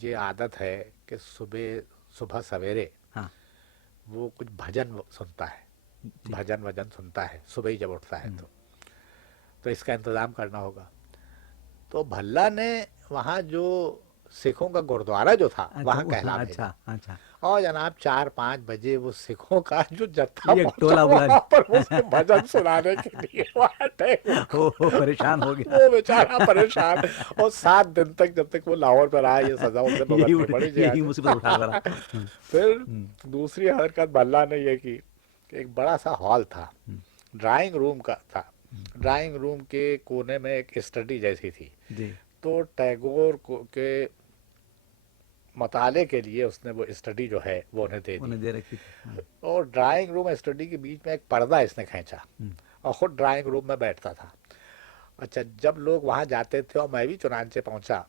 یہ عادت ہے کہ صبح سویرے ہاں وہ کچھ بھجن سنتا ہے، جی بھجن وجن سنتا ہے صبح ہی جب اٹھتا ہے تو اس کا انتظام کرنا ہوگا. تو بھلا نے وہاں جو سکھوں کا گردوارہ جو تھا اچھا وہاں کہلا بھیجا، اچھا اچھا اور جناب 4-5 بجے وہ سکھوں کا جو جتھا یہ پہنچا ٹولہ بلا وہاں پر اس کے بھجن سنانے کے لیے وہاں ٹیگور کو. ہو پریشان ہو گیا وہ بیچارہ پریشان، اور 7 دن تک جب تک وہ لاہور پر رہا یہ سزا اسے بھگتنی پڑی جی یہی آج. مصیبت اٹھا کر پھر دوسری حرکت بھلا نے یہ کی کہ ایک بڑا سا ہال تھا، ڈرائنگ روم کا تھا، ڈرائنگ روم کے کونے میں ایک اسٹڈی جیسی تھی. جی تو ٹیگور کو کے مطالعے کے لیے اس نے وہ اسٹڈی جو ہے وہ انہیں دے دی، انہیں دے رکھی تھی. اور ڈرائنگ روم اسٹڈی کے بیچ میں ایک پردہ اس نے کھینچا اور خود ڈرائنگ روم میں بیٹھتا تھا. اچھا جب لوگ وہاں جاتے تھے، اور میں بھی چنانچہ پہنچا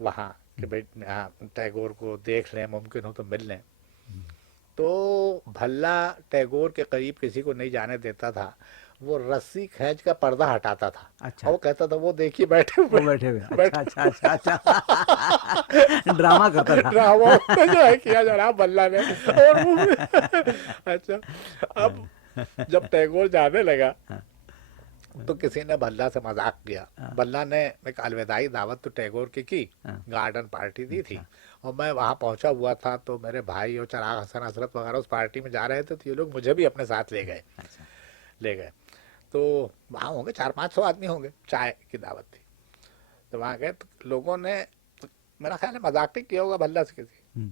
وہاں کہ بھائی ہاں ٹیگور کو دیکھ لیں، ممکن ہو تو مل لیں، تو بھلا ٹیگور کے قریب کسی کو نہیں جانے دیتا تھا. وہ رسی کھینچ کا پردہ ہٹاتا تھا اچھا اور وہ کہتا تھا وہ دیکھیے بیٹھے وہ ہوئے بیٹھے ہوئے. اچھا اچھا اچھا اچھا ڈرامہ کرتا تھا. ڈرامہ جو ہے کیا جناب بھلا نے. اور وہ اچھا اب جب ٹیگور جانے لگا تو کسی نے بھلا سے مذاق کیا. بھلا نے ایک الوداعی دعوت تو ٹیگور کی گارڈن پارٹی دی تھی، اور میں وہاں پہنچا ہوا تھا. تو میرے بھائی اور چراغ حسن حضرت وغیرہ اس پارٹی میں جا رہے تھے، تو یہ لوگ مجھے بھی اپنے ساتھ لے گئے. تو وہاں ہوں گے 400-500 آدمی ہوں گے، چائے کی دعوت تھی. تو وہاں گئے تو لوگوں نے میرا خیال ہے مذاق نہیں کیا ہوگا بھلا سے، کسی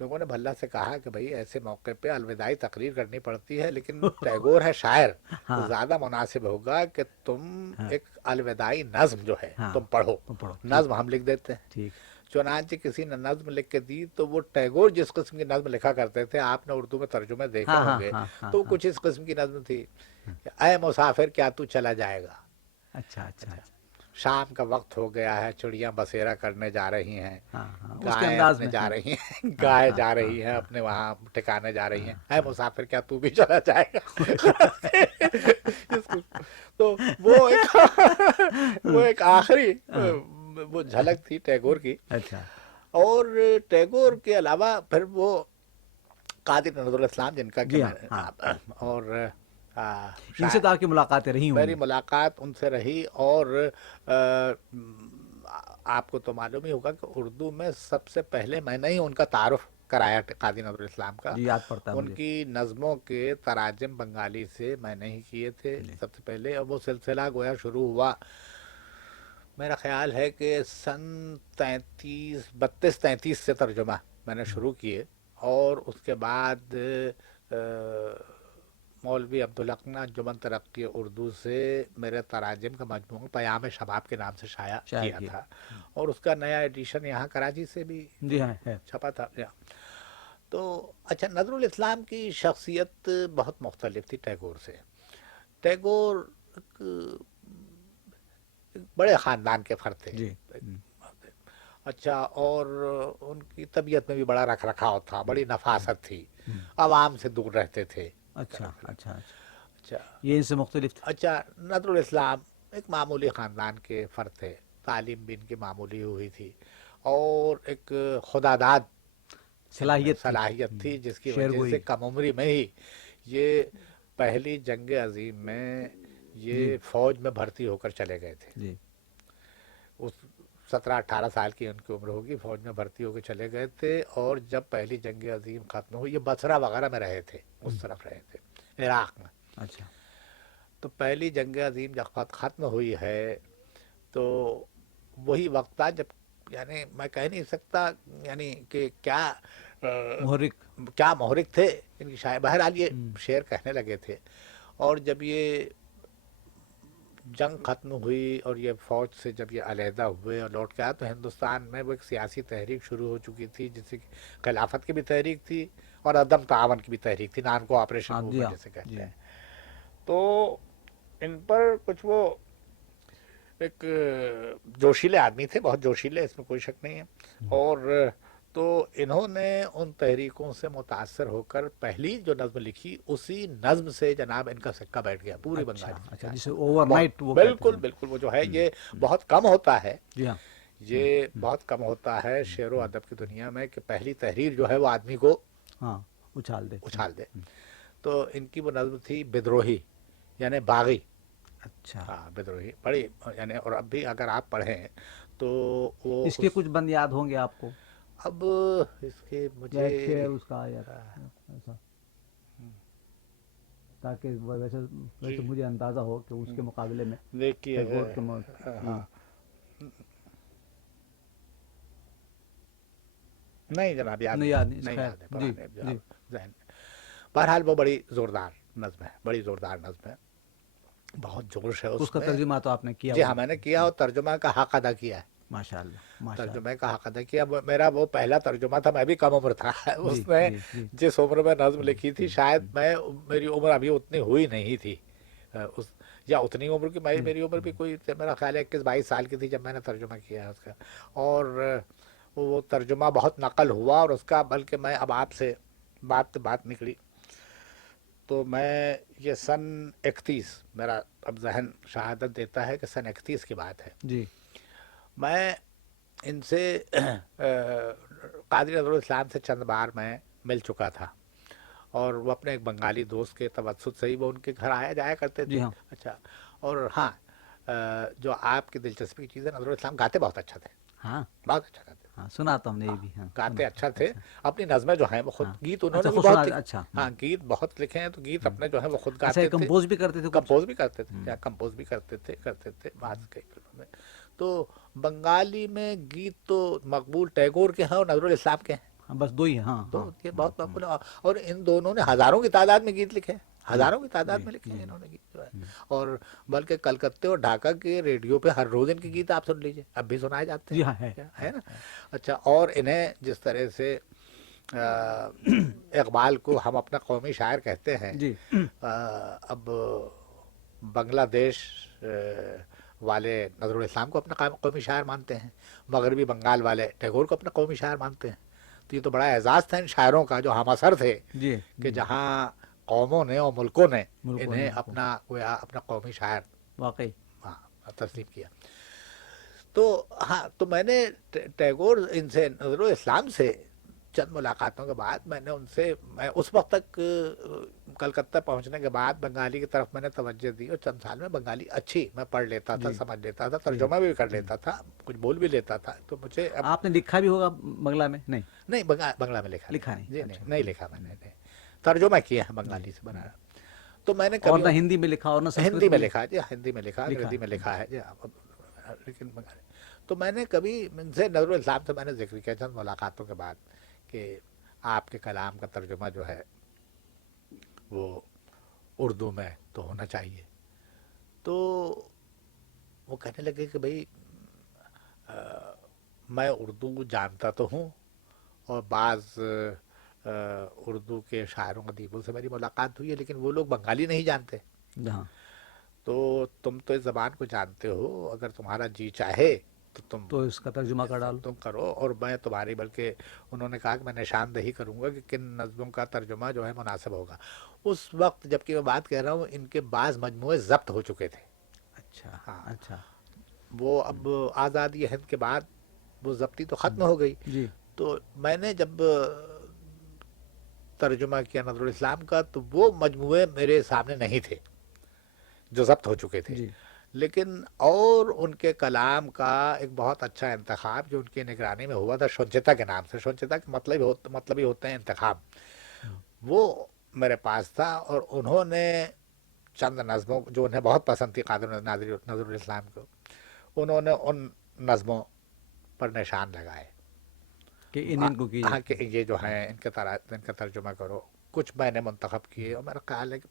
لوگوں نے بھلا سے کہا کہ بھائی ایسے موقع پہ الوداعی تقریر کرنی پڑتی ہے، لیکن ٹیگور ہے شاعر، تو زیادہ مناسب ہوگا کہ تم ایک الوداعی نظم جو ہے تم پڑھو. نظم ہم لکھ دیتے ہیں. ٹھیک. چنانچہ کسی نے نظم لکھ کے دی. تو وہ ٹیگور جس قسم کی نظم لکھا کرتے تھے، آپ نے اردو میں ترجمے دیکھے ہوں گے، تو کچھ اس قسم کی نظم تھی. اے مسافر کیا تو چلا جائے گا، اچھا اچھا شام کا وقت ہو گیا ہے، چڑیاں بسیرا کرنے جا رہی ہیں، اس کے گائیں انداز اپنے میں جا رہی ہیں، گائے جا رہی ہیں اپنے وہاں ٹھکانے جا رہی ہیں، اے مسافر کیا تو بھی چلا جائے گا. تو وہ ایک آخری وہ جھلک تھی ٹیگور کی. اچھا اور ٹیگور کے علاوہ پھر وہ قاضی نظر الاسلام جن کا کہ جی میں اور ان سے تو آپ کی ملاقاتیں رہی ہوں میری گی. ملاقات ان سے رہی. اور آپ کو تو معلوم ہی ہوگا کہ اردو میں سب سے پہلے میں نے ہی ان کا تعارف کرایا قاضی نظر الاسلام کا. جی یاد پڑتا ہے ان مجھے. کی نظموں کے تراجم بنگالی سے میں نے ہی کیے تھے سب سے پہلے. اور وہ سلسلہ گویا شروع ہوا میرا خیال ہے کہ سن 32-33 سے ترجمہ میں نے شروع کیے. اور اس کے بعد مولوی عبدالاقنا انجمن ترقی اردو سے میرے تراجم کا مجموعہ پیام شباب کے نام سے شائع کیا تھا، اور اس کا نیا ایڈیشن یہاں کراچی سے بھی چھپا تھا. تو اچھا نظر الاسلام کی شخصیت بہت مختلف تھی ٹیگور سے. ٹیگور بڑے خاندان کے فرد تھے. اچھا اور ان کی طبیعت میں بھی بڑا رکھ رکھاؤ تھا، بڑی نفاست تھی، عوام سے دور رہتے تھے. اچھا اچھا اچھا یہ ان سے مختلف تھا. اچھا نظر الاسلام ایک معمولی خاندان کے فرد تھے، تعلیم بھی ان کی معمولی ہوئی تھی، اور ایک خداداد صلاحیت تھی جس کی وجہ سے کم عمری میں ہی یہ پہلی جنگ عظیم میں یہ فوج میں بھرتی ہو کر چلے گئے تھے. اس 17-18 سال کی ان کی عمر ہوگی، فوج میں بھرتی ہو کے چلے گئے تھے. اور جب پہلی جنگ عظیم ختم ہوئی، یہ بصرہ وغیرہ میں رہے تھے، اس طرف رہے تھے عراق میں. اچھا تو پہلی جنگ عظیم جب ختم ہوئی ہے تو وہی وقت تھا جب یعنی میں کہہ نہیں سکتا یعنی کہ کیا محرک تھے ان کی شاعر. بہرحال یہ شعر کہنے لگے تھے. اور جب یہ جنگ ختم ہوئی اور یہ فوج سے جب یہ علیحدہ ہوئے اور لوٹ کے آئے، تو ہندوستان میں وہ ایک سیاسی تحریک شروع ہو چکی تھی، جس سے خلافت کی بھی تحریک تھی اور عدم تعاون کی بھی تحریک تھی، نان کوآپریشن موومنٹ جیسے کہتے ہیں. تو ان پر کچھ وہ ایک جوشیلے آدمی تھے، بہت جوشیلے، اس میں کوئی شک نہیں ہے. اور تو انہوں نے ان تحریکوں سے متاثر ہو کر پہلی جو نظم لکھی، اسی نظم سے جناب ان کا سکہ بیٹھ گیا پوری بنگالی. جسے اوور نائٹ بالکل بالکل وہ جو ہے یہ بہت کم ہوتا ہے یہ بہت کم ہوتا ہے شعر و ادب کی دنیا میں کہ پہلی تحریر جو ہے وہ آدمی کو ہاں اچھال دے. اچھال دے. تو ان کی وہ نظم تھی بدروہی یعنی باغی. اچھا, ہاں بدروہی بڑی یعنی, اور اب بھی اگر آپ پڑھیں تو وہ اس کے کچھ بند یاد ہوں گے آپ کو, اب اس کے یا مجھے ایک شعر اس کا یا ایسا, تاکہ ویسے مجھے اندازہ ہو کہ اس کے مقابلے میں دیکھیے ٹیگور کے ہاں نہیں جناب یاد نہیں یاد نہیں, نہیں خیر یاد ہے جی پرانے جی. ذہن میں. بہرحال وہ بڑی زوردار نظم ہے, بڑی زوردار نظم ہے, بہت جوش ہے اس اس کا میں. ترجمہ تو آپ نے کیا جی ہوگا. ہاں میں نے کیا, اور ترجمہ کا حق ادا کیا ہے. ماشاء اللہ ماشاء اللہ. ترجمے کا حق ادا کیا. میرا وہ پہلا ترجمہ تھا, میں بھی کم عمر تھا جی اس میں. جی جی. جس عمر میں نظم لکھی تھی شاید میری عمر ابھی اتنی ہوئی نہیں تھی, یا اتنی عمر کی, میری عمر بھی کوئی میرا خیال ہے 21-22 سال کی تھی جب میں نے ترجمہ کیا اس کا. اور وہ ترجمہ بہت نقل ہوا, اور اس کا بلکہ میں اب آپ سے بات نکلی تو میں یہ سن 31 میرا اب ذہن شہادت دیتا ہے کہ سن 31 کی بات ہے. جی میں ان سے قادری نظرالاسلام سے چند بار میں مل چکا تھا, اور وہ اپنے ایک بنگالی دوست کے توسط سے ہی وہ ان کے گھر آیا جایا کرتے تھے. جی ہاں. اچھا, اور ہاں جو آپ کی دلچسپی کی چیز ہے, نظرالاسلام گاتے بہت اچھا تھے, ہاں بہت اچھا گاتے. ہاں سنا تو ہم نے یہ بھی. ہاں گاتے اچھا تھے. اپنی نظمیں جو ہیں وہ خود, ہاں. گیت انہوں اچھا نے بھی خود بہت سنا. اچھا ہاں گیت بہت لکھے ہیں, تو گیت اپنے جو ہیں وہ خود اچھا, گاتے تھے, کمپوز بھی کرتے تھے کچھ. کمپوز بھی کرتے تھے, یا کمپوز بھی کرتے تھے بعض کئی فلموں میں. تو بنگالی میں گیت تو مقبول ٹیگور کے ہیں اور نظرالاسلام کے ہیں, ہاں بس دو ہی ہیں. ہاں تو ہاں. یہ بہت مقبول ہے. اور ان دونوں نے ہزاروں کی تعداد میں گیت لکھے, ہزاروں کی تعداد جی میں لکھے ہیں جی. انہوں نے گیت جو ہے. اور بلکہ کلکتے اور ڈھاکہ کے ریڈیو پہ ہر روز ان کے گیت آپ سن لیجئے, اب بھی سنائے جاتے جی ہیں. ہاں ہے. ہے نا. اچھا, اور انہیں جس طرح سے اقبال کو ہم اپنا قومی شاعر کہتے ہیں, جی اب بنگلہ دیش والے نظرالاسلام کو اپنا قومی شاعر مانتے ہیں, مغربی بنگال والے ٹیگور کو اپنا قومی شاعر مانتے ہیں. تو یہ تو بڑا اعزاز تھا ان شاعروں کا جو ہم اثر تھے, جی کہ جہاں قوموں نے اور ملکوں نے ملکوں نے انہیں اپنا قومی شاعر واقعی. تسلیم کیا. تو ہاں, تو میں نے ٹیگور ان سے نظرالاسلام سے چند ملاقاتوں کے بعد میں نے ان سے, میں اس وقت تک کلکتہ پہنچنے کے بعد بنگالی کی طرف میں نے توجہ دی, اور چند سال میں بنگالی اچھی میں پڑھ لیتا تھا, سمجھ لیتا تھا, ترجمہ بھی کر لیتا تھا, کچھ بول بھی لیتا تھا. تو مجھے اب آپ نے لکھا بھی ہوگا بنگلہ میں. نہیں نہیں, بنگلہ میں لکھا نہیں. جی اچھا. نہیں لکھا میں نے, ترجمہ کیا ہے بنگالی سے بنایا. تو میں نے اور کبھی نہ ہندی میں لکھا اور نہ سنسکرت ہندی میں لکھا, جی ہندی میں لکھا, لکھا انگریزی میں ہے. لکھا ہے, جی لیکن تو میں نے کبھی ان سے نظرالاسلام سے میں نے ذکر کیا چند ملاقاتوں کے بعد کہ آپ کے کلام کا ترجمہ جو ہے وہ اردو میں تو ہونا چاہیے. تو وہ کہنے لگے کہ بھئی میں اردو جانتا تو ہوں, اور بعض اردو کے شاعروں ادیبوں سے میری ملاقات ہوئی ہے, لیکن وہ لوگ بنگالی نہیں جانتے. جہاں تو تم تو اس زبان کو جانتے ہو, اگر تمہارا جی چاہے تو اس کا ترجمہ کر ڈالو. تم کرو, اور میں تمہاری, بلکہ انہوں نے کہا کہ میں نشاندہی کروں گا کہ کن نظموں کا ترجمہ جو ہے مناسب ہوگا. اس وقت جبکہ میں بات کہہ رہا ہوں, ان کے بعض مجموعے ضبط ہو چکے تھے. اچھا ہاں, اچھا. وہ اب آزادی ہند کے بعد وہ ضبطی تو ختم ہو گئی. جی تو میں نے جب ترجمہ کیا نظرالاسلام کا, تو وہ مجموعے میرے سامنے نہیں تھے جو ضبط ہو چکے تھے. جی لیکن اور ان کے کلام کا ایک بہت اچھا انتخاب جو ان کی نگرانی میں ہوا تھا, شنچتا کے نام سے, شنچتا کے مطلب ہی ہوتے ہیں انتخاب, وہ میرے پاس تھا. اور انہوں نے چند نظموں جو انہیں بہت پسند تھی قادر نظرالاسلام کو, انہوں نے ان نظموں پر نشان لگائے کہ ان کو کیجیے. ہاں کہ یہ جو ہیں ان کا ترجمہ کرو. کچھ میں نے منتخب کیے, اور میرا خیال ہے کہ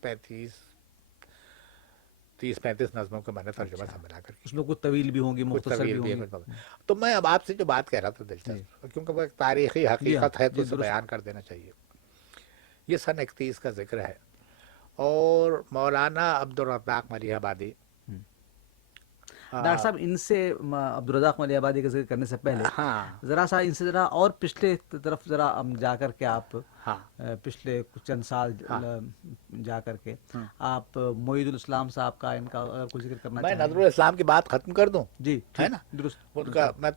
30-35 نظموں کو میں نے ترجمہ سب ملا کر اس میں کچھ طویل بھی ہوں گی, کچھ مختصر بھی طویل ہوں بھی گی. ہے. تو میں اب آپ سے جو بات کہہ رہا تھا دلچسپ, کیونکہ وہ ایک تاریخی جی ہاں, حقیقت ہے تو جی اسے درست. بیان کر دینا چاہیے. یہ سن 31 کا ذکر ہے, اور مولانا عبدالرزاق ملیح آبادی. ڈاکٹر صاحب, ان سے عبدالرزاق ملیح آبادی کا ذکر کرنے سے پہلے ہاں ذرا سا ان سے ذرا اور پچھلے طرف ذرا جا کر کے آپ ہاں پچھلے کچھ چند سال ہاں جا کر کے ہاں۔ آپ معید الاسلام صاحب کا ان کا اگر کوئی ذکر کرنا میں چاہیں؟ نظر الاسلام کی بات ختم کر دوں، جی ہے ٹھیک، نا؟ درست ان کا میں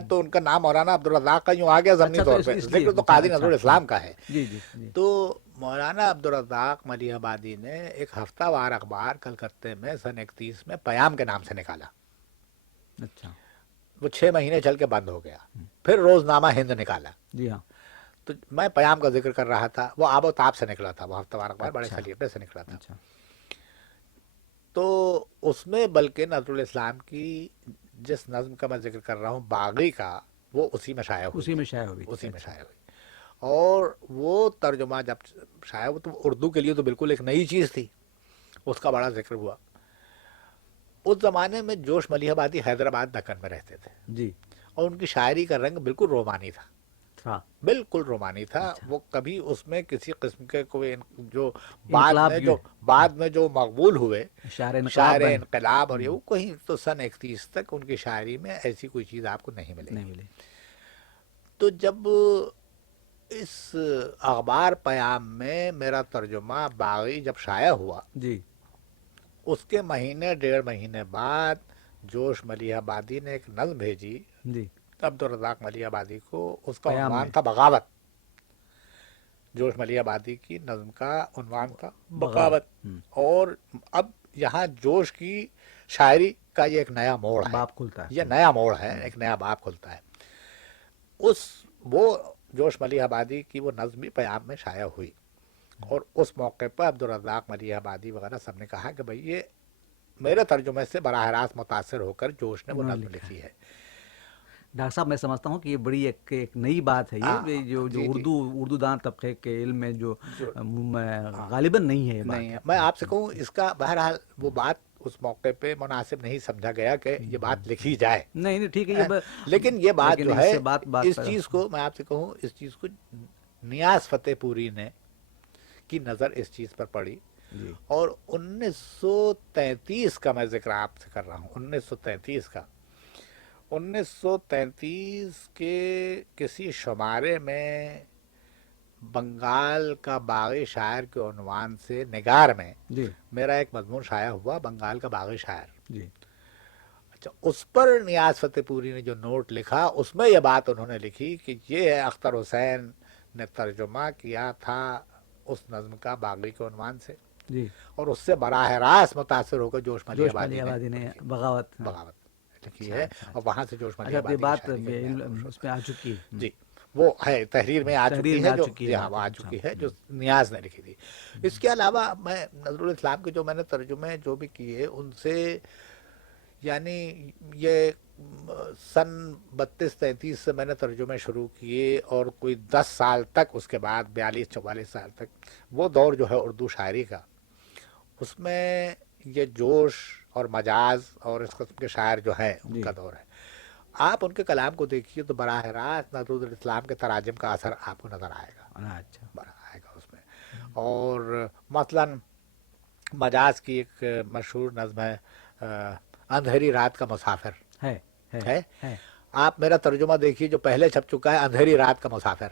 تو ان کا نام مولانا عبدالرزاق کا یوں آ گیا ضمنی اچھا، تو طور پہ، اس لیے ذکر تو اچھا قاضی نظر اچھا، الاسلام کا ہے۔ جی جی جی، تو مولانا عبدالرزاق ملیح آبادی نے ایک ہفتہ وار اخبار کلکتے میں سن 31 میں پیام کے نام سے نکالا، اچھا، وہ 6 مہینے چل کے بند ہو گیا۔ پھر روزنامہ ہند نکالا، جی ہاں، تو میں پیام کا ذکر کر رہا تھا، وہ آب و تاب سے نکلا تھا، وہ ہفتہ وار اخبار بڑے اچھا سلیقے سے نکلا تھا۔ اچھا، تو اس میں بلکہ نظر الاسلام کی جس نظم کا میں ذکر کر رہا ہوں باغی کا، وہ اسی میں شائع ہوئی اسی ہے، میں شائع ہوئی تھی، اسی میں اچھا، شائع ہوئی۔ اور وہ ترجمہ جب شائع ہوا تو اردو کے لیے تو بالکل ایک نئی چیز تھی، اس کا بڑا ذکر ہوا۔ اس زمانے میں جوش ملیح آبادی حیدرآباد دکن میں رہتے تھے، جی اور ان کی شاعری کا رنگ بالکل رومانی تھا، تھا، بالکل رومانی تھا۔ اچھا، وہ کبھی اس میں کسی قسم کے کوئی جو انقلاب بعد میں جو مقبول ہوئے شاعر انقلاب شاعر بنے، انقلاب، اور یہ وہ کہیں تو سن 31 تک ان کی شاعری میں ایسی کوئی چیز آپ کو نہیں ملے نہیں گی۔ ملے، تو جب اس اخبار پیام میں میرا ترجمہ باغی جب شائع ہوا، جی اس کے مہینے 1.5 مہینے بعد جوش ملیح آبادی نے ایک نظم بھیجی جی، عبدالرزاق ملیح آبادی کو، اس کا پیام عنوان میں تھا بغاوت۔ جوش ملیح آبادی کی نظم کا عنوان تھا بغاوت، بغاوت۔ اور اب یہاں جوش کی شاعری کا یہ ایک نیا موڑ ہے، باب کھلتا یہ ہے، نیا موڑ ہے، ایک نیا باب کھلتا ہے۔ وہ جوش ملیح آبادی کی وہ نظم بھی پیام میں شائع ہوئی، اور اس موقع پر عبدالرزاق ملیح آبادی وغیرہ سب نے کہا کہ بھئی یہ میرے ترجمے سے براہ راست متاثر ہو کر جوش نے وہ انہوں نے نظم لکھا لکھی ہے۔ ڈاکٹر صاحب میں سمجھتا ہوں کہ یہ بڑی ایک نئی بات ہے، یہ جو جی جی، اردو دان طبقے کے علم میں جو جو غالباً نہیں ہے یہ نہیں ہے، بات، میں آپ سے کہوں اس کا بہرحال وہ بات اس موقع پہ مناسب نہیں سمجھا گیا کہ یہ بات لکھی جائے، نہیں نہیں ٹھیک ہے، یہ لیکن یہ بات لیکن جو اس ہے سے بات اس چیز کو میں آپ سے کہوں، اس چیز کو نیاز فتح پوری نے کی نظر اس چیز پر پڑی، جی 1933 کا میں ذکر آپ سے کر رہا ہوں، 1933 کا، 1933 کے کسی شمارے میں بنگال کا باغی شاعر کے عنوان سے نگار میں جی میرا ایک مضمون شائع ہوا، بنگال کا باغی شاعر۔ جی، اچھا، اس پر نیاز فتح پوری نے جو نوٹ لکھا، اس میں یہ بات انہوں نے لکھی کہ یہ ہے اختر حسین نے ترجمہ کیا تھا اس نظم کا باغی کے عنوان سے، جی، اور اس سے براہ راست متاثر ہو کر جوش ملیح جوش آبادی ملیح نے آبادی نے لکھی، بغاوت، بغاوت لکھی اچھا ہے، اچھا اور اچھا وہاں سے جوش ملیح اچھا، تو یہ آبادی کی بات شاعری کا نیا دور اس شروع میں ہے۔ آ چکی ہے، جی، وہ ہے تحریر میں آ تحریر چکی میں ہے، آ جو چکی جی ہے ہاں بات، وہ آ اچھا، چکی ہے، جو نیاز نے لکھی تھی۔ اس کے علاوہ میں نظر الاسلام کے جو میں نے ترجمے جو بھی کیے ان سے، یعنی یہ سن 32-33 سے میں نے ترجمے شروع کیے، اور کوئی 10 سال تک، اس کے بعد 42-44 سال تک وہ دور جو ہے اردو شاعری کا، اس میں یہ جوش اور مجاز اور اس قسم کے شاعر جو ہیں ان جی کا دور ہے۔ آپ ان کے کلام کو دیکھیے تو براہ راست نظر الاسلام کے تراجم کا اثر آپ کو نظر آئے گا، اچھا، آئے گا اس میں۔ اور مثلاً مجاز کی ایک مشہور نظم ہے اندھیری رات کا مسافر، ہے ہے، ہے، آپ میرا ترجمہ دیکھیے جو پہلے چھپ چکا ہے، اندھیری رات کا مسافر،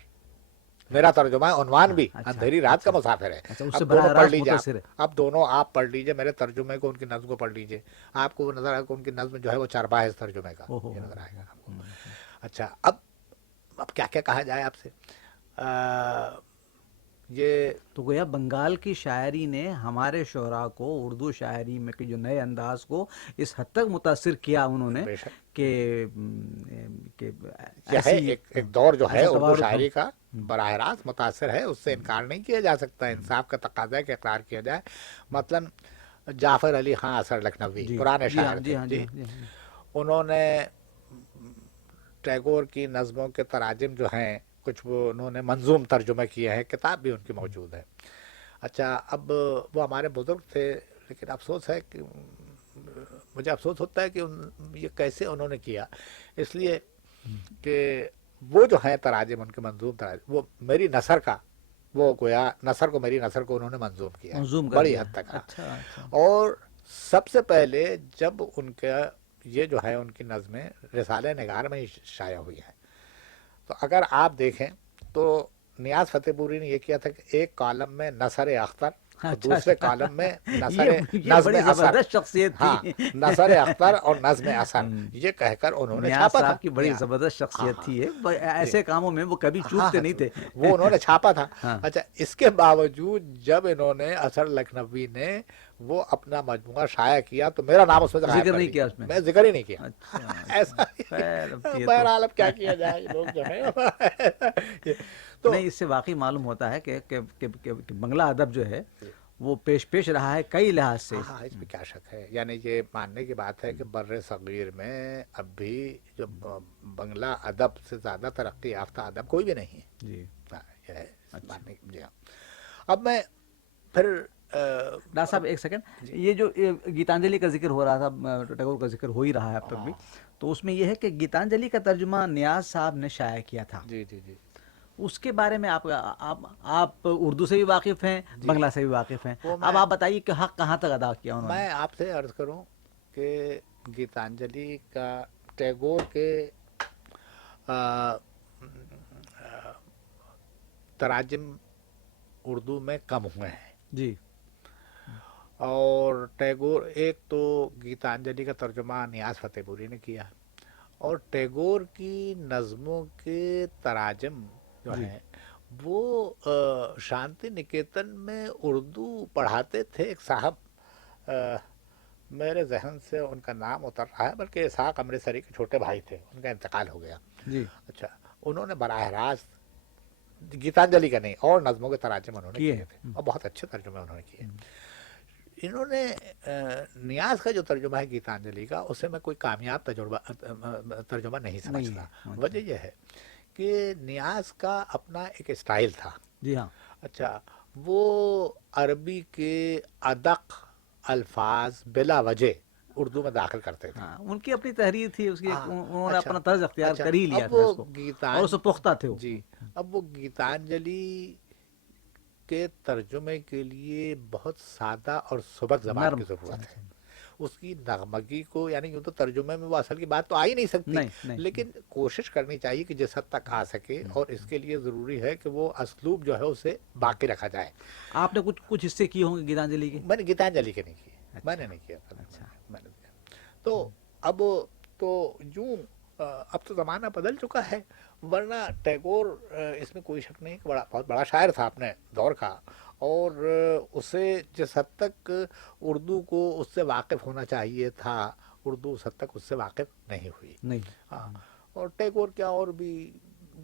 میرا ترجمہ ہے، عنوان بھی اچھا اندھیری رات کا اچھا مسافر ہے۔ اچھا، اس سے اب براہ دونوں پڑھ راست لیجیے، متاثر ہے، اب دونوں آپ پڑھ لیجیے، میرے ترجمے کو ان کی نظم کو پڑھ لیجیے، آپ کو وہ نظر آئے گا ان کی نظم جو ہے وہ چربا ہے اس ترجمے کا، اوہ یہ نظر آئے گا آپ کو۔ ہو، اچھا، اب کیا کیا کہا جائے آپ سے، یہ تو گویا بنگال کی شاعری نے ہمارے شعراء کو اردو شاعری میں کے جو نئے انداز کو اس حد تک متاثر کیا انہوں نے بے شک کہ یہ ہے ایسی ایک دور جو ہے ایسا اردو توارد شاعری کا براہ راست متاثر ہے، اس سے انکار نہیں کیا جا سکتا، انصاف کا تقاضا ہے کہ اقرار کیا جائے۔ مثلاً جعفر علی خان اثر لکھنوی جی پرانے جی ہاں شاعر جی تھے، ہاں جی جی، ہاں جی ہاں، انہوں نے ٹیگور کی نظموں کے تراجم جو ہیں کچھ وہ انہوں نے منظوم ترجمے کیے ہیں، کتاب بھی ان کی موجود ہے۔ اچھا، اب وہ ہمارے بزرگ تھے، لیکن افسوس ہے کہ مجھے افسوس ہوتا ہے کہ یہ کیسے انہوں نے کیا، اس لیے کہ وہ جو ہیں تراجم ان کے منظوم تراجم، وہ میری نثر کا، وہ گویا نثر کو، میری نثر کو انہوں نے منظوم کیا منظوم ہے کر بڑی دیا، حد تک، ہاں۔ اچھا اچھا، اور سب سے پہلے جب ان کا یہ جو ہے ان کی نظمیں رسالہ نگار میں ہی شائع ہوئی ہیں، تو اگر آپ دیکھیں تو نیاز فتح پوری نے یہ کیا تھا کہ ایک کالم میں نثر اختر اور اچھا دوسرے اچھا کالم میں نثر یہ نظم بڑی اثر، زبردست شخصیت ہاں تھی نثر اختر اور نظم اثر، ہم، یہ کہہ کر انہوں نے نیاز چھاپا تھا صاحب کی بڑی نیاز، زبردست ہاں شخصیت ہاں تھی یہ جی ایسے کاموں میں وہ کبھی ہاں چوکتے نہیں تھے وہ انہوں نے چھاپا تھا۔ ہاں اچھا اس کے باوجود جب انہوں نے اثر لکھنوی نے وہ اپنا مجموعہ شائع کیا تو میرا نام اس میں سے غائب ذکر کر نہیں دیا، کیا اس میں میں ذکر ہی نہیں کیا۔ اچھا اچھا ایسا خیر اب یہ تو بہرحال اب کیا کیا جائے لوگ جو ہے تو نہیں اس سے واقعی معلوم ہوتا ہے کہ بنگلہ ادب جو ہے وہ پیش رہا ہے کئی لحاظ سے ہاں ہاں اس میں کیا شک ہے، یعنی یہ ماننے کی بات ہے کہ بر صغیر میں اب بھی جو بنگلہ ادب سے زیادہ ترقی یافتہ ادب کوئی بھی نہیں ہے، جی ہاں یہ ہے اچھا ماننے کی، جی ہاں۔ اب میں پھر ڈاکٹر اب صاحب ایک سیکنڈ جی یہ جو گیتانجلی کا ذکر ہو رہا تھا ٹیگور کا ذکر ہو ہی رہا ہے اب تک بھی تو اس میں یہ ہے کہ گیتانجلی کا ترجمہ نیاز صاحب نے شائع کیا تھا جی جی جی اس کے بارے میں آپ اردو سے بھی واقف ہیں جی بنگلہ سے بھی واقف ہیں وہ اب میں آپ بتائیے کہ حق کہاں تک ادا کیا انہوں نے میں آپ سے عرض کروں کہ گیتانجلی کا ٹیگور کے آ، تراجم اردو میں کم ہوئے ہیں، جی اور ٹیگور ایک تو گیتانجلی کا ترجمہ نیاز فتح پوری نے کیا، اور ٹیگور کی نظموں کے تراجم جو جی ہیں وہ شانتی نکیتن میں اردو پڑھاتے تھے ایک صاحب، میرے ذہن سے ان کا نام اتر رہا ہے، بلکہ اسحاق امرتسری کے چھوٹے بھائی تھے، ان کا انتقال ہو گیا۔ جی اچھا انہوں نے براہ راست گیتانجلی کا نہیں اور نظموں کے تراجم انہوں نے کیے کیے تھے، اور بہت اچھے ترجمے انہوں نے کیے۔ انہوں نے نیاز کا جو ترجمہ ہے گیتانجلی کا اسے میں کوئی کامیاب ترجمہ نہیں نہیں سمجھتا۔ ہے وجہ اچھا یہ ہے کہ نیاز کا اپنا ایک اسٹائل تھا، جی ہاں اچھا وہ عربی کے ادق الفاظ بلا وجہ اردو میں داخل کرتے تھے۔ ہاں ان کی اپنی تحریر تھی اس کی ہاں انہوں نے اچھا اپنا طرز اختیار اچھا کر ہی لیا اب تھا وہ اس کو اور اس گیتان سے پختہ تھے وہ جی اب وہ گیتانجلی کے ترجمے کے لیے بہت سادہ اور سبک زبان نرم کی ضرورت ہے، اس کی نغمگی کو، یعنی یوں تو ترجمے میں وہ اصل کی بات تو آ ہی نہیں سکتی، نہیں نہیں لیکن کوشش کرنی چاہیے کہ جس حد تک آ سکے، اور اس کے لیے ضروری ہے کہ وہ اسلوب جو ہے اسے باقی رکھا جائے۔ آپ نے کچھ حصے کیے ہوں گے گیتانجلی کے میں نے گیتانجلی کے نہیں کیے، میں نے اچھا نہیں کیا ترجمہ، اچھا میں نے کیا تو اب تو یوں اب تو زمانہ بدل چکا ہے، ورنہ ٹیگور اس میں کوئی شک نہیں کہ بہت بڑا شاعر تھا اپنے دور کا، اور اسے جس حد تک اردو کو اس سے واقف ہونا چاہیے تھا، اردو اس حد تک اس سے واقف نہیں ہوئی۔ نہیں ہاں اور ٹیگور کیا اور بھی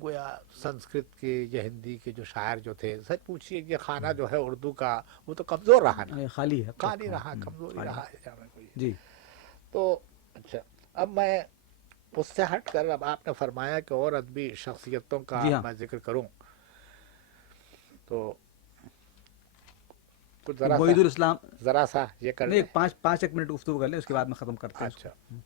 گویا سنسکرت کے یا ہندی کے جو شاعر جو تھے، سچ پوچھیے کہ خانہ جو ہے اردو کا وہ تو کمزور رہا نا، خالی ہے اب تک خالی رہا، کمزوری خالی رہا ہے جہاں میں کوئی۔ جی تو اچھا اب میں اس سے ہٹ کر، اب آپ نے فرمایا کہ اور ادبی شخصیتوں کا جی ہاں میں ذکر کروں تو کچھ یہ معید الاسلام ذرا سا یہ کر نہیں لیں۔ ایک پانچ ایک منٹ گفتگو کر لیں اس کے بعد میں ختم کرتے ہیں اس کو اچھا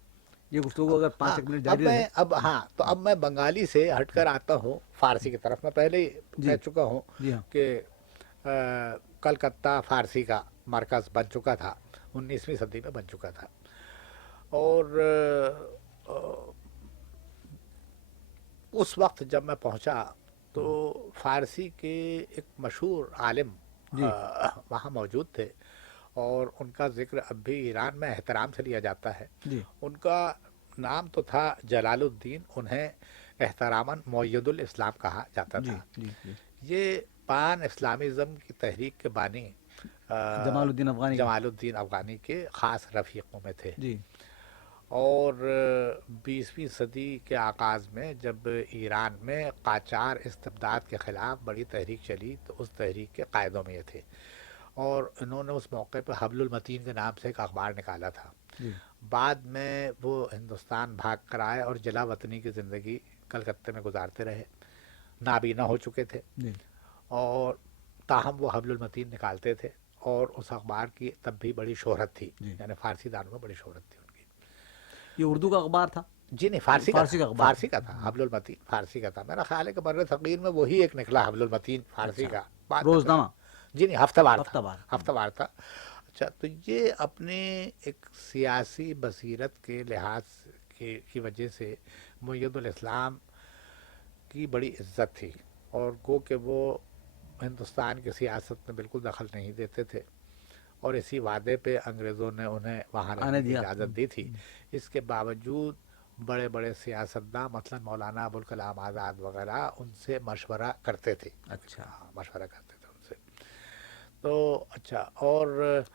یہ گفتگو اگر ہاں 5 ایک منٹ اب جاری رہے میں ہاں تو اب میں بنگالی سے ہٹ کر آتا ہوں فارسی کی طرف۔ میں پہلے ہی جی کہہ چکا ہوں جی ہاں کہ کلکتہ فارسی کا مرکز بن چکا تھا، 19ویں صدی میں بن چکا تھا، اور اس وقت جب میں پہنچا تو فارسی کے ایک مشہور عالم جی وہاں موجود تھے، اور ان کا ذکر اب بھی ایران میں احترام سے لیا جاتا ہے۔ جی ان کا نام تو تھا جلال الدین، انہیں احتراماً معید الاسلام کہا جاتا جی تھا۔ جی جی یہ پان اسلامزم کی تحریک کے بانی جمال الدین افغانی کے جمال الدین افغانی کے خاص رفیقوں میں تھے، جی اور 20ویں صدی کے آغاز میں جب ایران میں قاجار استبداد کے خلاف بڑی تحریک چلی تو اس تحریک کے قائدوں میں یہ تھے، اور انہوں نے اس موقع پہ حبل المتین کے نام سے ایک اخبار نکالا تھا۔ جی بعد میں وہ ہندوستان بھاگ کر آئے اور جلا وطنی کی زندگی کلکتہ میں گزارتے رہے، نابینا ہو چکے تھے، جی اور تاہم وہ حبل المتین نکالتے تھے، اور اس اخبار کی تب بھی بڑی شہرت تھی، جی یعنی فارسی دانوں میں بڑی شہرت تھی ان کی۔ یہ اردو کا اخبار تھا جی نہیں، فارسی کا تھا، اخبار فارسی کا تھا، حبل المتین فارسی کا تھا۔ میرا خیال ہے کہ بر صغیر میں وہی ایک نکلا حبل المتین فارسی اچھا کا، بعد میں روزنامہ جی نہیں ہفتہ وار تھا، ہفتہ وار ہفتہ وار تھا۔ اچھا تو یہ اپنے ایک سیاسی بصیرت کے لحاظ کی وجہ سے معید الاسلام کی بڑی عزت تھی، اور گو کہ وہ ہندوستان کی سیاست میں بالکل دخل نہیں دیتے تھے اور اسی وعدے پہ انگریزوں نے انہیں وہاں آنے رہنے کی دیا۔ اجازت دی تھی۔ اس کے باوجود بڑے بڑے سیاستداں مثلا مولانا ابوالکلام آزاد وغیرہ ان سے مشورہ کرتے تھے، اچھا، ہاں مشورہ کرتے تھے ان سے۔ تو اچھا، اور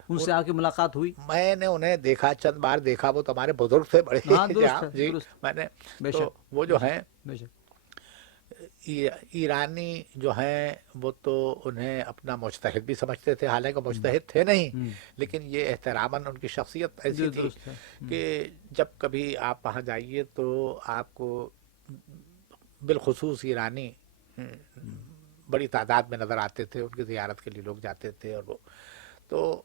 ان سے آپ کی ملاقات ہوئی؟ میں نے انہیں دیکھا، چند بار دیکھا، وہ تو ہمارے بزرگ تھے بڑے ہاں درست جہاں ہے، جی درست، میں نے بے تو شک، وہ جو بے ہیں شک، بے شک۔ ایرانی جو ہیں وہ تو انہیں اپنا مجتہد بھی سمجھتے تھے، حالانکہ مجتہد تھے نہیں، لیکن یہ احتراماً ان کی شخصیت ایسی جو تھی درست ہے۔ کہ جب کبھی آپ وہاں جائیے تو آپ کو بالخصوص ایرانی بڑی تعداد میں نظر آتے تھے، ان کی زیارت کے لیے لوگ جاتے تھے، اور وہ تو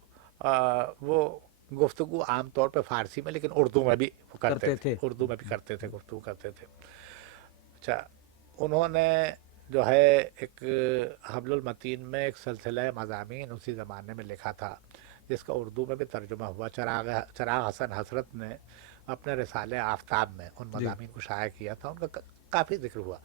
وہ گفتگو عام طور پہ فارسی میں لیکن اردو میں بھی کرتے تھے، اردو میں بھی کرتے تھے، گفتگو کرتے تھے۔ اچھا، انہوں نے جو ہے ایک حبل المتین میں ایک سلسلہ مضامین اسی زمانے میں لکھا تھا، جس کا اردو میں بھی ترجمہ ہوا۔ چراغ حسن حسرت نے اپنے رسالے آفتاب میں ان جی، مضامین کو شائع کیا تھا، ان کا کافی ذکر ہوا۔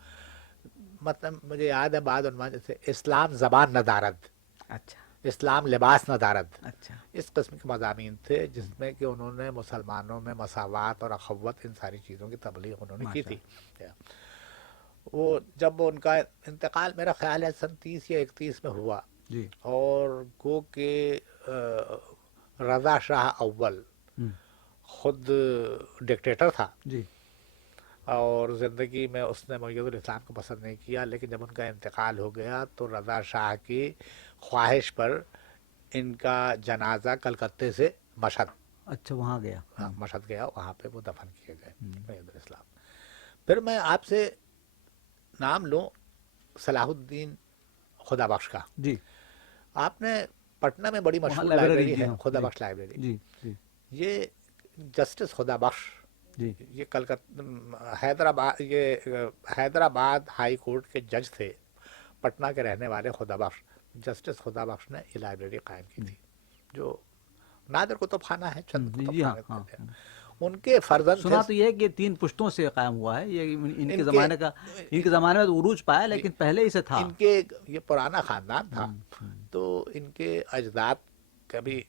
مطلب مجھے یاد ہے بعد عنوان جیسے اسلام زبان نہ دارد، اچھا، اسلام لباس نہ دارد، اچھا، اس قسم کے مضامین تھے جس میں کہ انہوں نے مسلمانوں میں مساوات اور اخوت، ان ساری چیزوں کی تبلیغ انہوں نے کی ماشاء تھی۔ اللہ۔ وہ جب ان کا انتقال میرا خیال ہے سن 30 یا 31 میں ہوا، جی، اور گو کہ رضا شاہ اول ہم، خود ڈکٹیٹر تھا، جی، اور زندگی میں اس نے معید الاسلام کو پسند نہیں کیا، لیکن جب ان کا انتقال ہو گیا تو رضا شاہ کی خواہش پر ان کا جنازہ کلکتے سے مشہد، اچھا وہاں گیا۔ ہاں مشہد گیا، وہاں پہ وہ دفن کیے گئے معید الاسلام۔ پھر میں آپ سے نام لوں صلاح الدین خدا بخش کا۔ جی، آپ نے پٹنہ میں بڑی وہاں مشہور لائبریری، لائبریری جی ہے ہاں، خدا جی، بخش لائبریری۔ جی، جی، یہ جسٹس خدا بخش، جی، یہ حیدرآباد ہائی کورٹ کے جج تھے، پٹنہ کے رہنے والے خدا بخش، جسٹس خدا بخش نے یہ لائبریری قائم کی تھی، جو نادر کتب خانہ ہے، چند جی، کتب جی ہاں، خانے ہاں، تھے۔ ان کے فرزند تھے، سنا تو یہ ہے کہ 3 پشتوں سے قائم ہوا ہے یہ، ان کے ان کے زمانے کا، ان کے زمانے میں تو عروج پایا جی، لیکن پہلے ہی سے تھا۔ ان کے یہ پرانا خاندان تھا، تو ان کے اجداد کا بھی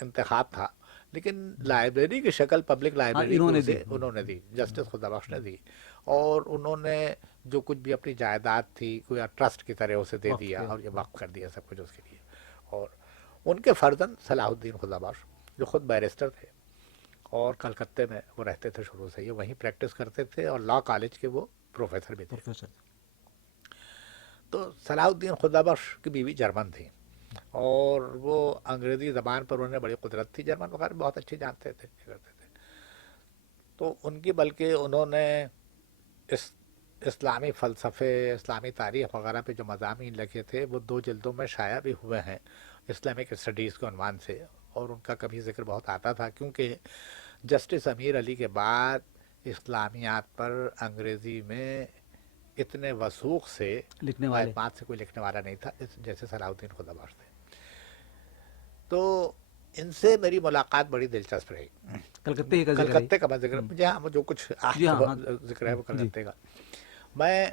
انتخاب تھا، لیکن لائبریری کی شکل پبلک ہاں لائبریری انہوں کی نے اسے دی۔ انہوں نے دی، جسٹس خدا بخش نے دی، اور انہوں نے جو کچھ بھی اپنی جائیداد تھی کوئی ٹرسٹ کی طرح اسے دے وقف دیا کیا۔ اور یہ وقف کر دیا سب کچھ اس کے لیے۔ اور ان کے فرزند صلاح الدین خدا بخش جو خود بیرسٹر تھے اور کلکتے میں وہ رہتے تھے شروع سے، یہ وہیں پریکٹس کرتے تھے اور لاء کالج کے وہ پروفیسر بھی تھے۔ پروفیسر، تو صلاح الدین خدا بخش کی بیوی جرمن تھی، اور وہ انگریزی زبان پر انہیں بڑی قدرت تھی، جرمن وغیرہ بہت اچھی جانتے تھے، کرتے تھے۔ تو ان کی بلکہ انہوں نے اس اسلامی فلسفے، اسلامی تاریخ وغیرہ پہ جو مضامین لکھے تھے وہ 2 جلدوں میں شائع بھی ہوئے ہیں اسلامک اسٹڈیز کے عنوان سے، اور ان کا کبھی ذکر بہت آتا تھا، کیونکہ جسٹس امیر علی کے بعد اسلامیات پر انگریزی میں اتنے وثوق سے لکھنے والے۔ اعتماد سے کوئی لکھنے والا نہیں تھا جیسے صلاح الدین خدا بخش تھے۔ تو ان سے میری ملاقات بڑی دلچسپ رہی۔ کلکتے ہی کا ذکر ہے۔ کلکتے کا میں ذکر، جی ہاں، جو کچھ جی ہاں، ہاں، ذکر ہے وہ جی، کلکتے کا۔ میں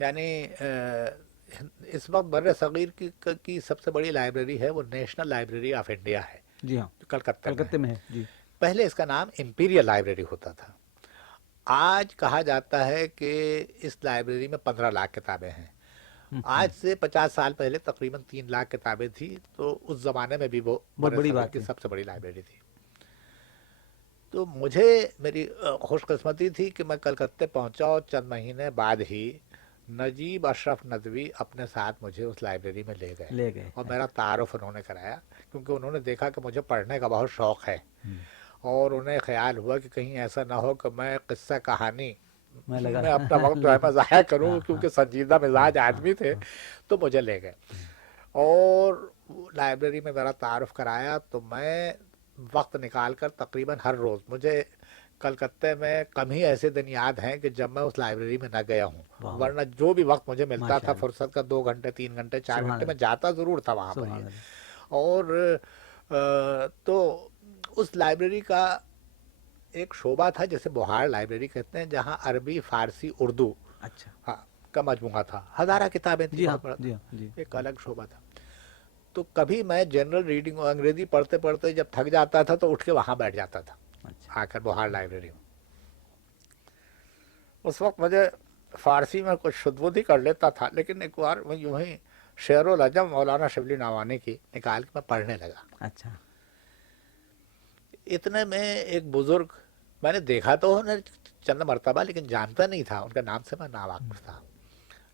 یعنی اس وقت بر صغیر کی سب سے بڑی لائبریری ہے وہ نیشنل لائبریری آف انڈیا ہے، جی ہاں، جو کلکتے میں ہے۔ کلکتے میں ہے، جی، پہلے اس کا نام امپیریل لائبریری ہوتا تھا۔ آج کہا جاتا ہے کہ اس لائبریری میں 15 لاکھ کتابیں ہیں۔ آج سے 50 سال پہلے تقریباً 3 لاکھ کتابیں تھی، تو اس زمانے میں بھی وہ بہت بڑی برصغیر بات کی ہے۔ سب سے بڑی لائبریری تھی۔ تو مجھے میری خوش قسمتی تھی کہ میں کلکتے پہنچا اور چند مہینے بعد ہی نجیب اشرف ندوی اپنے ساتھ مجھے اس لائبریری میں لے گئے، اور میرا تعارف انہوں نے کرایا، کیونکہ انہوں نے دیکھا کہ مجھے پڑھنے کا بہت شوق ہے، اور انہیں خیال ہوا کہ کہیں ایسا نہ ہو کہ میں قصہ کہانی میں اپنا وقت جو ہے میں ضائع کروں، کیونکہ سنجیدہ مزاج آدمی تھے، تو مجھے لے گئے اور لائبریری میں میرا تعارف کرایا۔ تو میں وقت نکال کر تقریباً ہر روز، مجھے کلکتے میں کم ہی ایسے دن یاد ہیں کہ جب میں اس لائبریری میں نہ گیا ہوں، ورنہ جو بھی وقت مجھے ملتا تھا فرصت کا، 2 گھنٹے 3 گھنٹے 4 گھنٹے میں جاتا ضرور تھا وہاں پر یہ۔ اور تو اس لائبریری کا ایک شعبہ تھا جسے بہار لائبریری کہتے ہیں، جہاں عربی، فارسی، اردو، اچھا، ہاں، کا مجموعہ تھا, ہزارہ کتابیں تھیں, جی ہاں بہت بڑا جی تھا, ہاں جی ایک الگ شعبہ تھا. تو کبھی میں جنرل ریڈنگ اور انگریزی پڑھتے پڑھتے جب تھک جاتا تھا تو اٹھ کے وہاں بیٹھ جاتا تھا, اچھا آ کر بہار لائبریری میں. اس وقت مجھے فارسی میں کچھ شدبودی کر لیتا تھا, لیکن ایک بار میں یوں ہی شعر العجم مولانا شبلی نعمانی کی نکال کے میں پڑھنے لگا. اچھا اتنے میں ایک بزرگ, میں نے دیکھا تو انہیں چند مرتبہ, لیکن جانتا نہیں تھا, ان کے نام سے میں ناواقف تھا.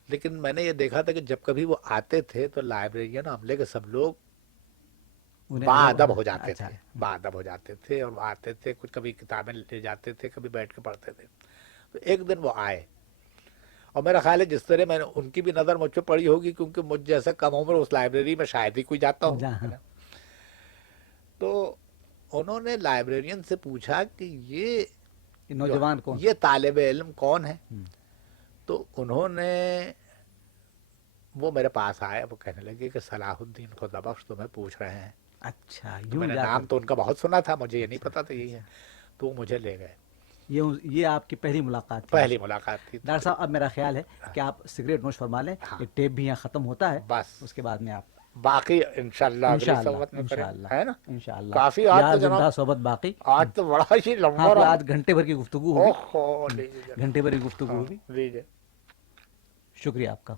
لیکن میں نے یہ دیکھا تھا کہ جب کبھی وہ آتے تھے تو لائبریرین عملے کے سب لوگ انہیں باادب ہو جاتے اچھا تھے, باادب ہو جاتے تھے, اور وہ آتے تھے, کچھ کبھی کتابیں لے جاتے تھے, کبھی بیٹھ کے پڑھتے تھے. تو ایک دن وہ آئے, اور میرا خیال ہے جس طرح میں نے ان کی بھی نظر مجھ پہ پڑی ہوگی, کیونکہ مجھ جیسا کم عمر اس لائبریری میں شاید ہی کوئی جاتا ہو, ہے جہاں نا. تو انہوں نے لائبریرین سے پوچھا کہ یہ جو نوجوان کون, یہ طالب علم کون ہے. ہم، تو انہوں نے, وہ میرے پاس آئے, وہ کہنے لگے کہ صلاح الدین خدا بخش تمہیں پوچھ رہے ہیں. اچھا تو یوں میں نے جا نام کر, تو ان کا بہت سنا تھا, مجھے یہ نہیں اچھا پتا تھا یہی ہے. اچھا, تو وہ مجھے لے گئے, یہ آپ کی پہلی ملاقات تھی. پہلی ملاقات تھی. ڈاکٹر صاحب اب میرا خیال ہے کہ آپ سگریٹ نوش فرما لیں, ہاں, یہ ٹیپ بھی یہاں ختم ہوتا ہے, بس اس کے بعد میں آپ باقی انشاءاللہ اگلی انشاءاللہ صحبت میں کریں انشاءاللہ گے, ہے نا. انشاءاللہ کافی آج یا تو جناب, زندہ صحبت باقی. آج تو بڑا ہی ہاں لمبا کوئی رہا. آج گھنٹے بھر کی گفتگو ہوگی, اوہ لیجیے جناب, گھنٹے بھر کی گفتگو ہاں ہوگی. لیجیے. شکریہ آپ کا.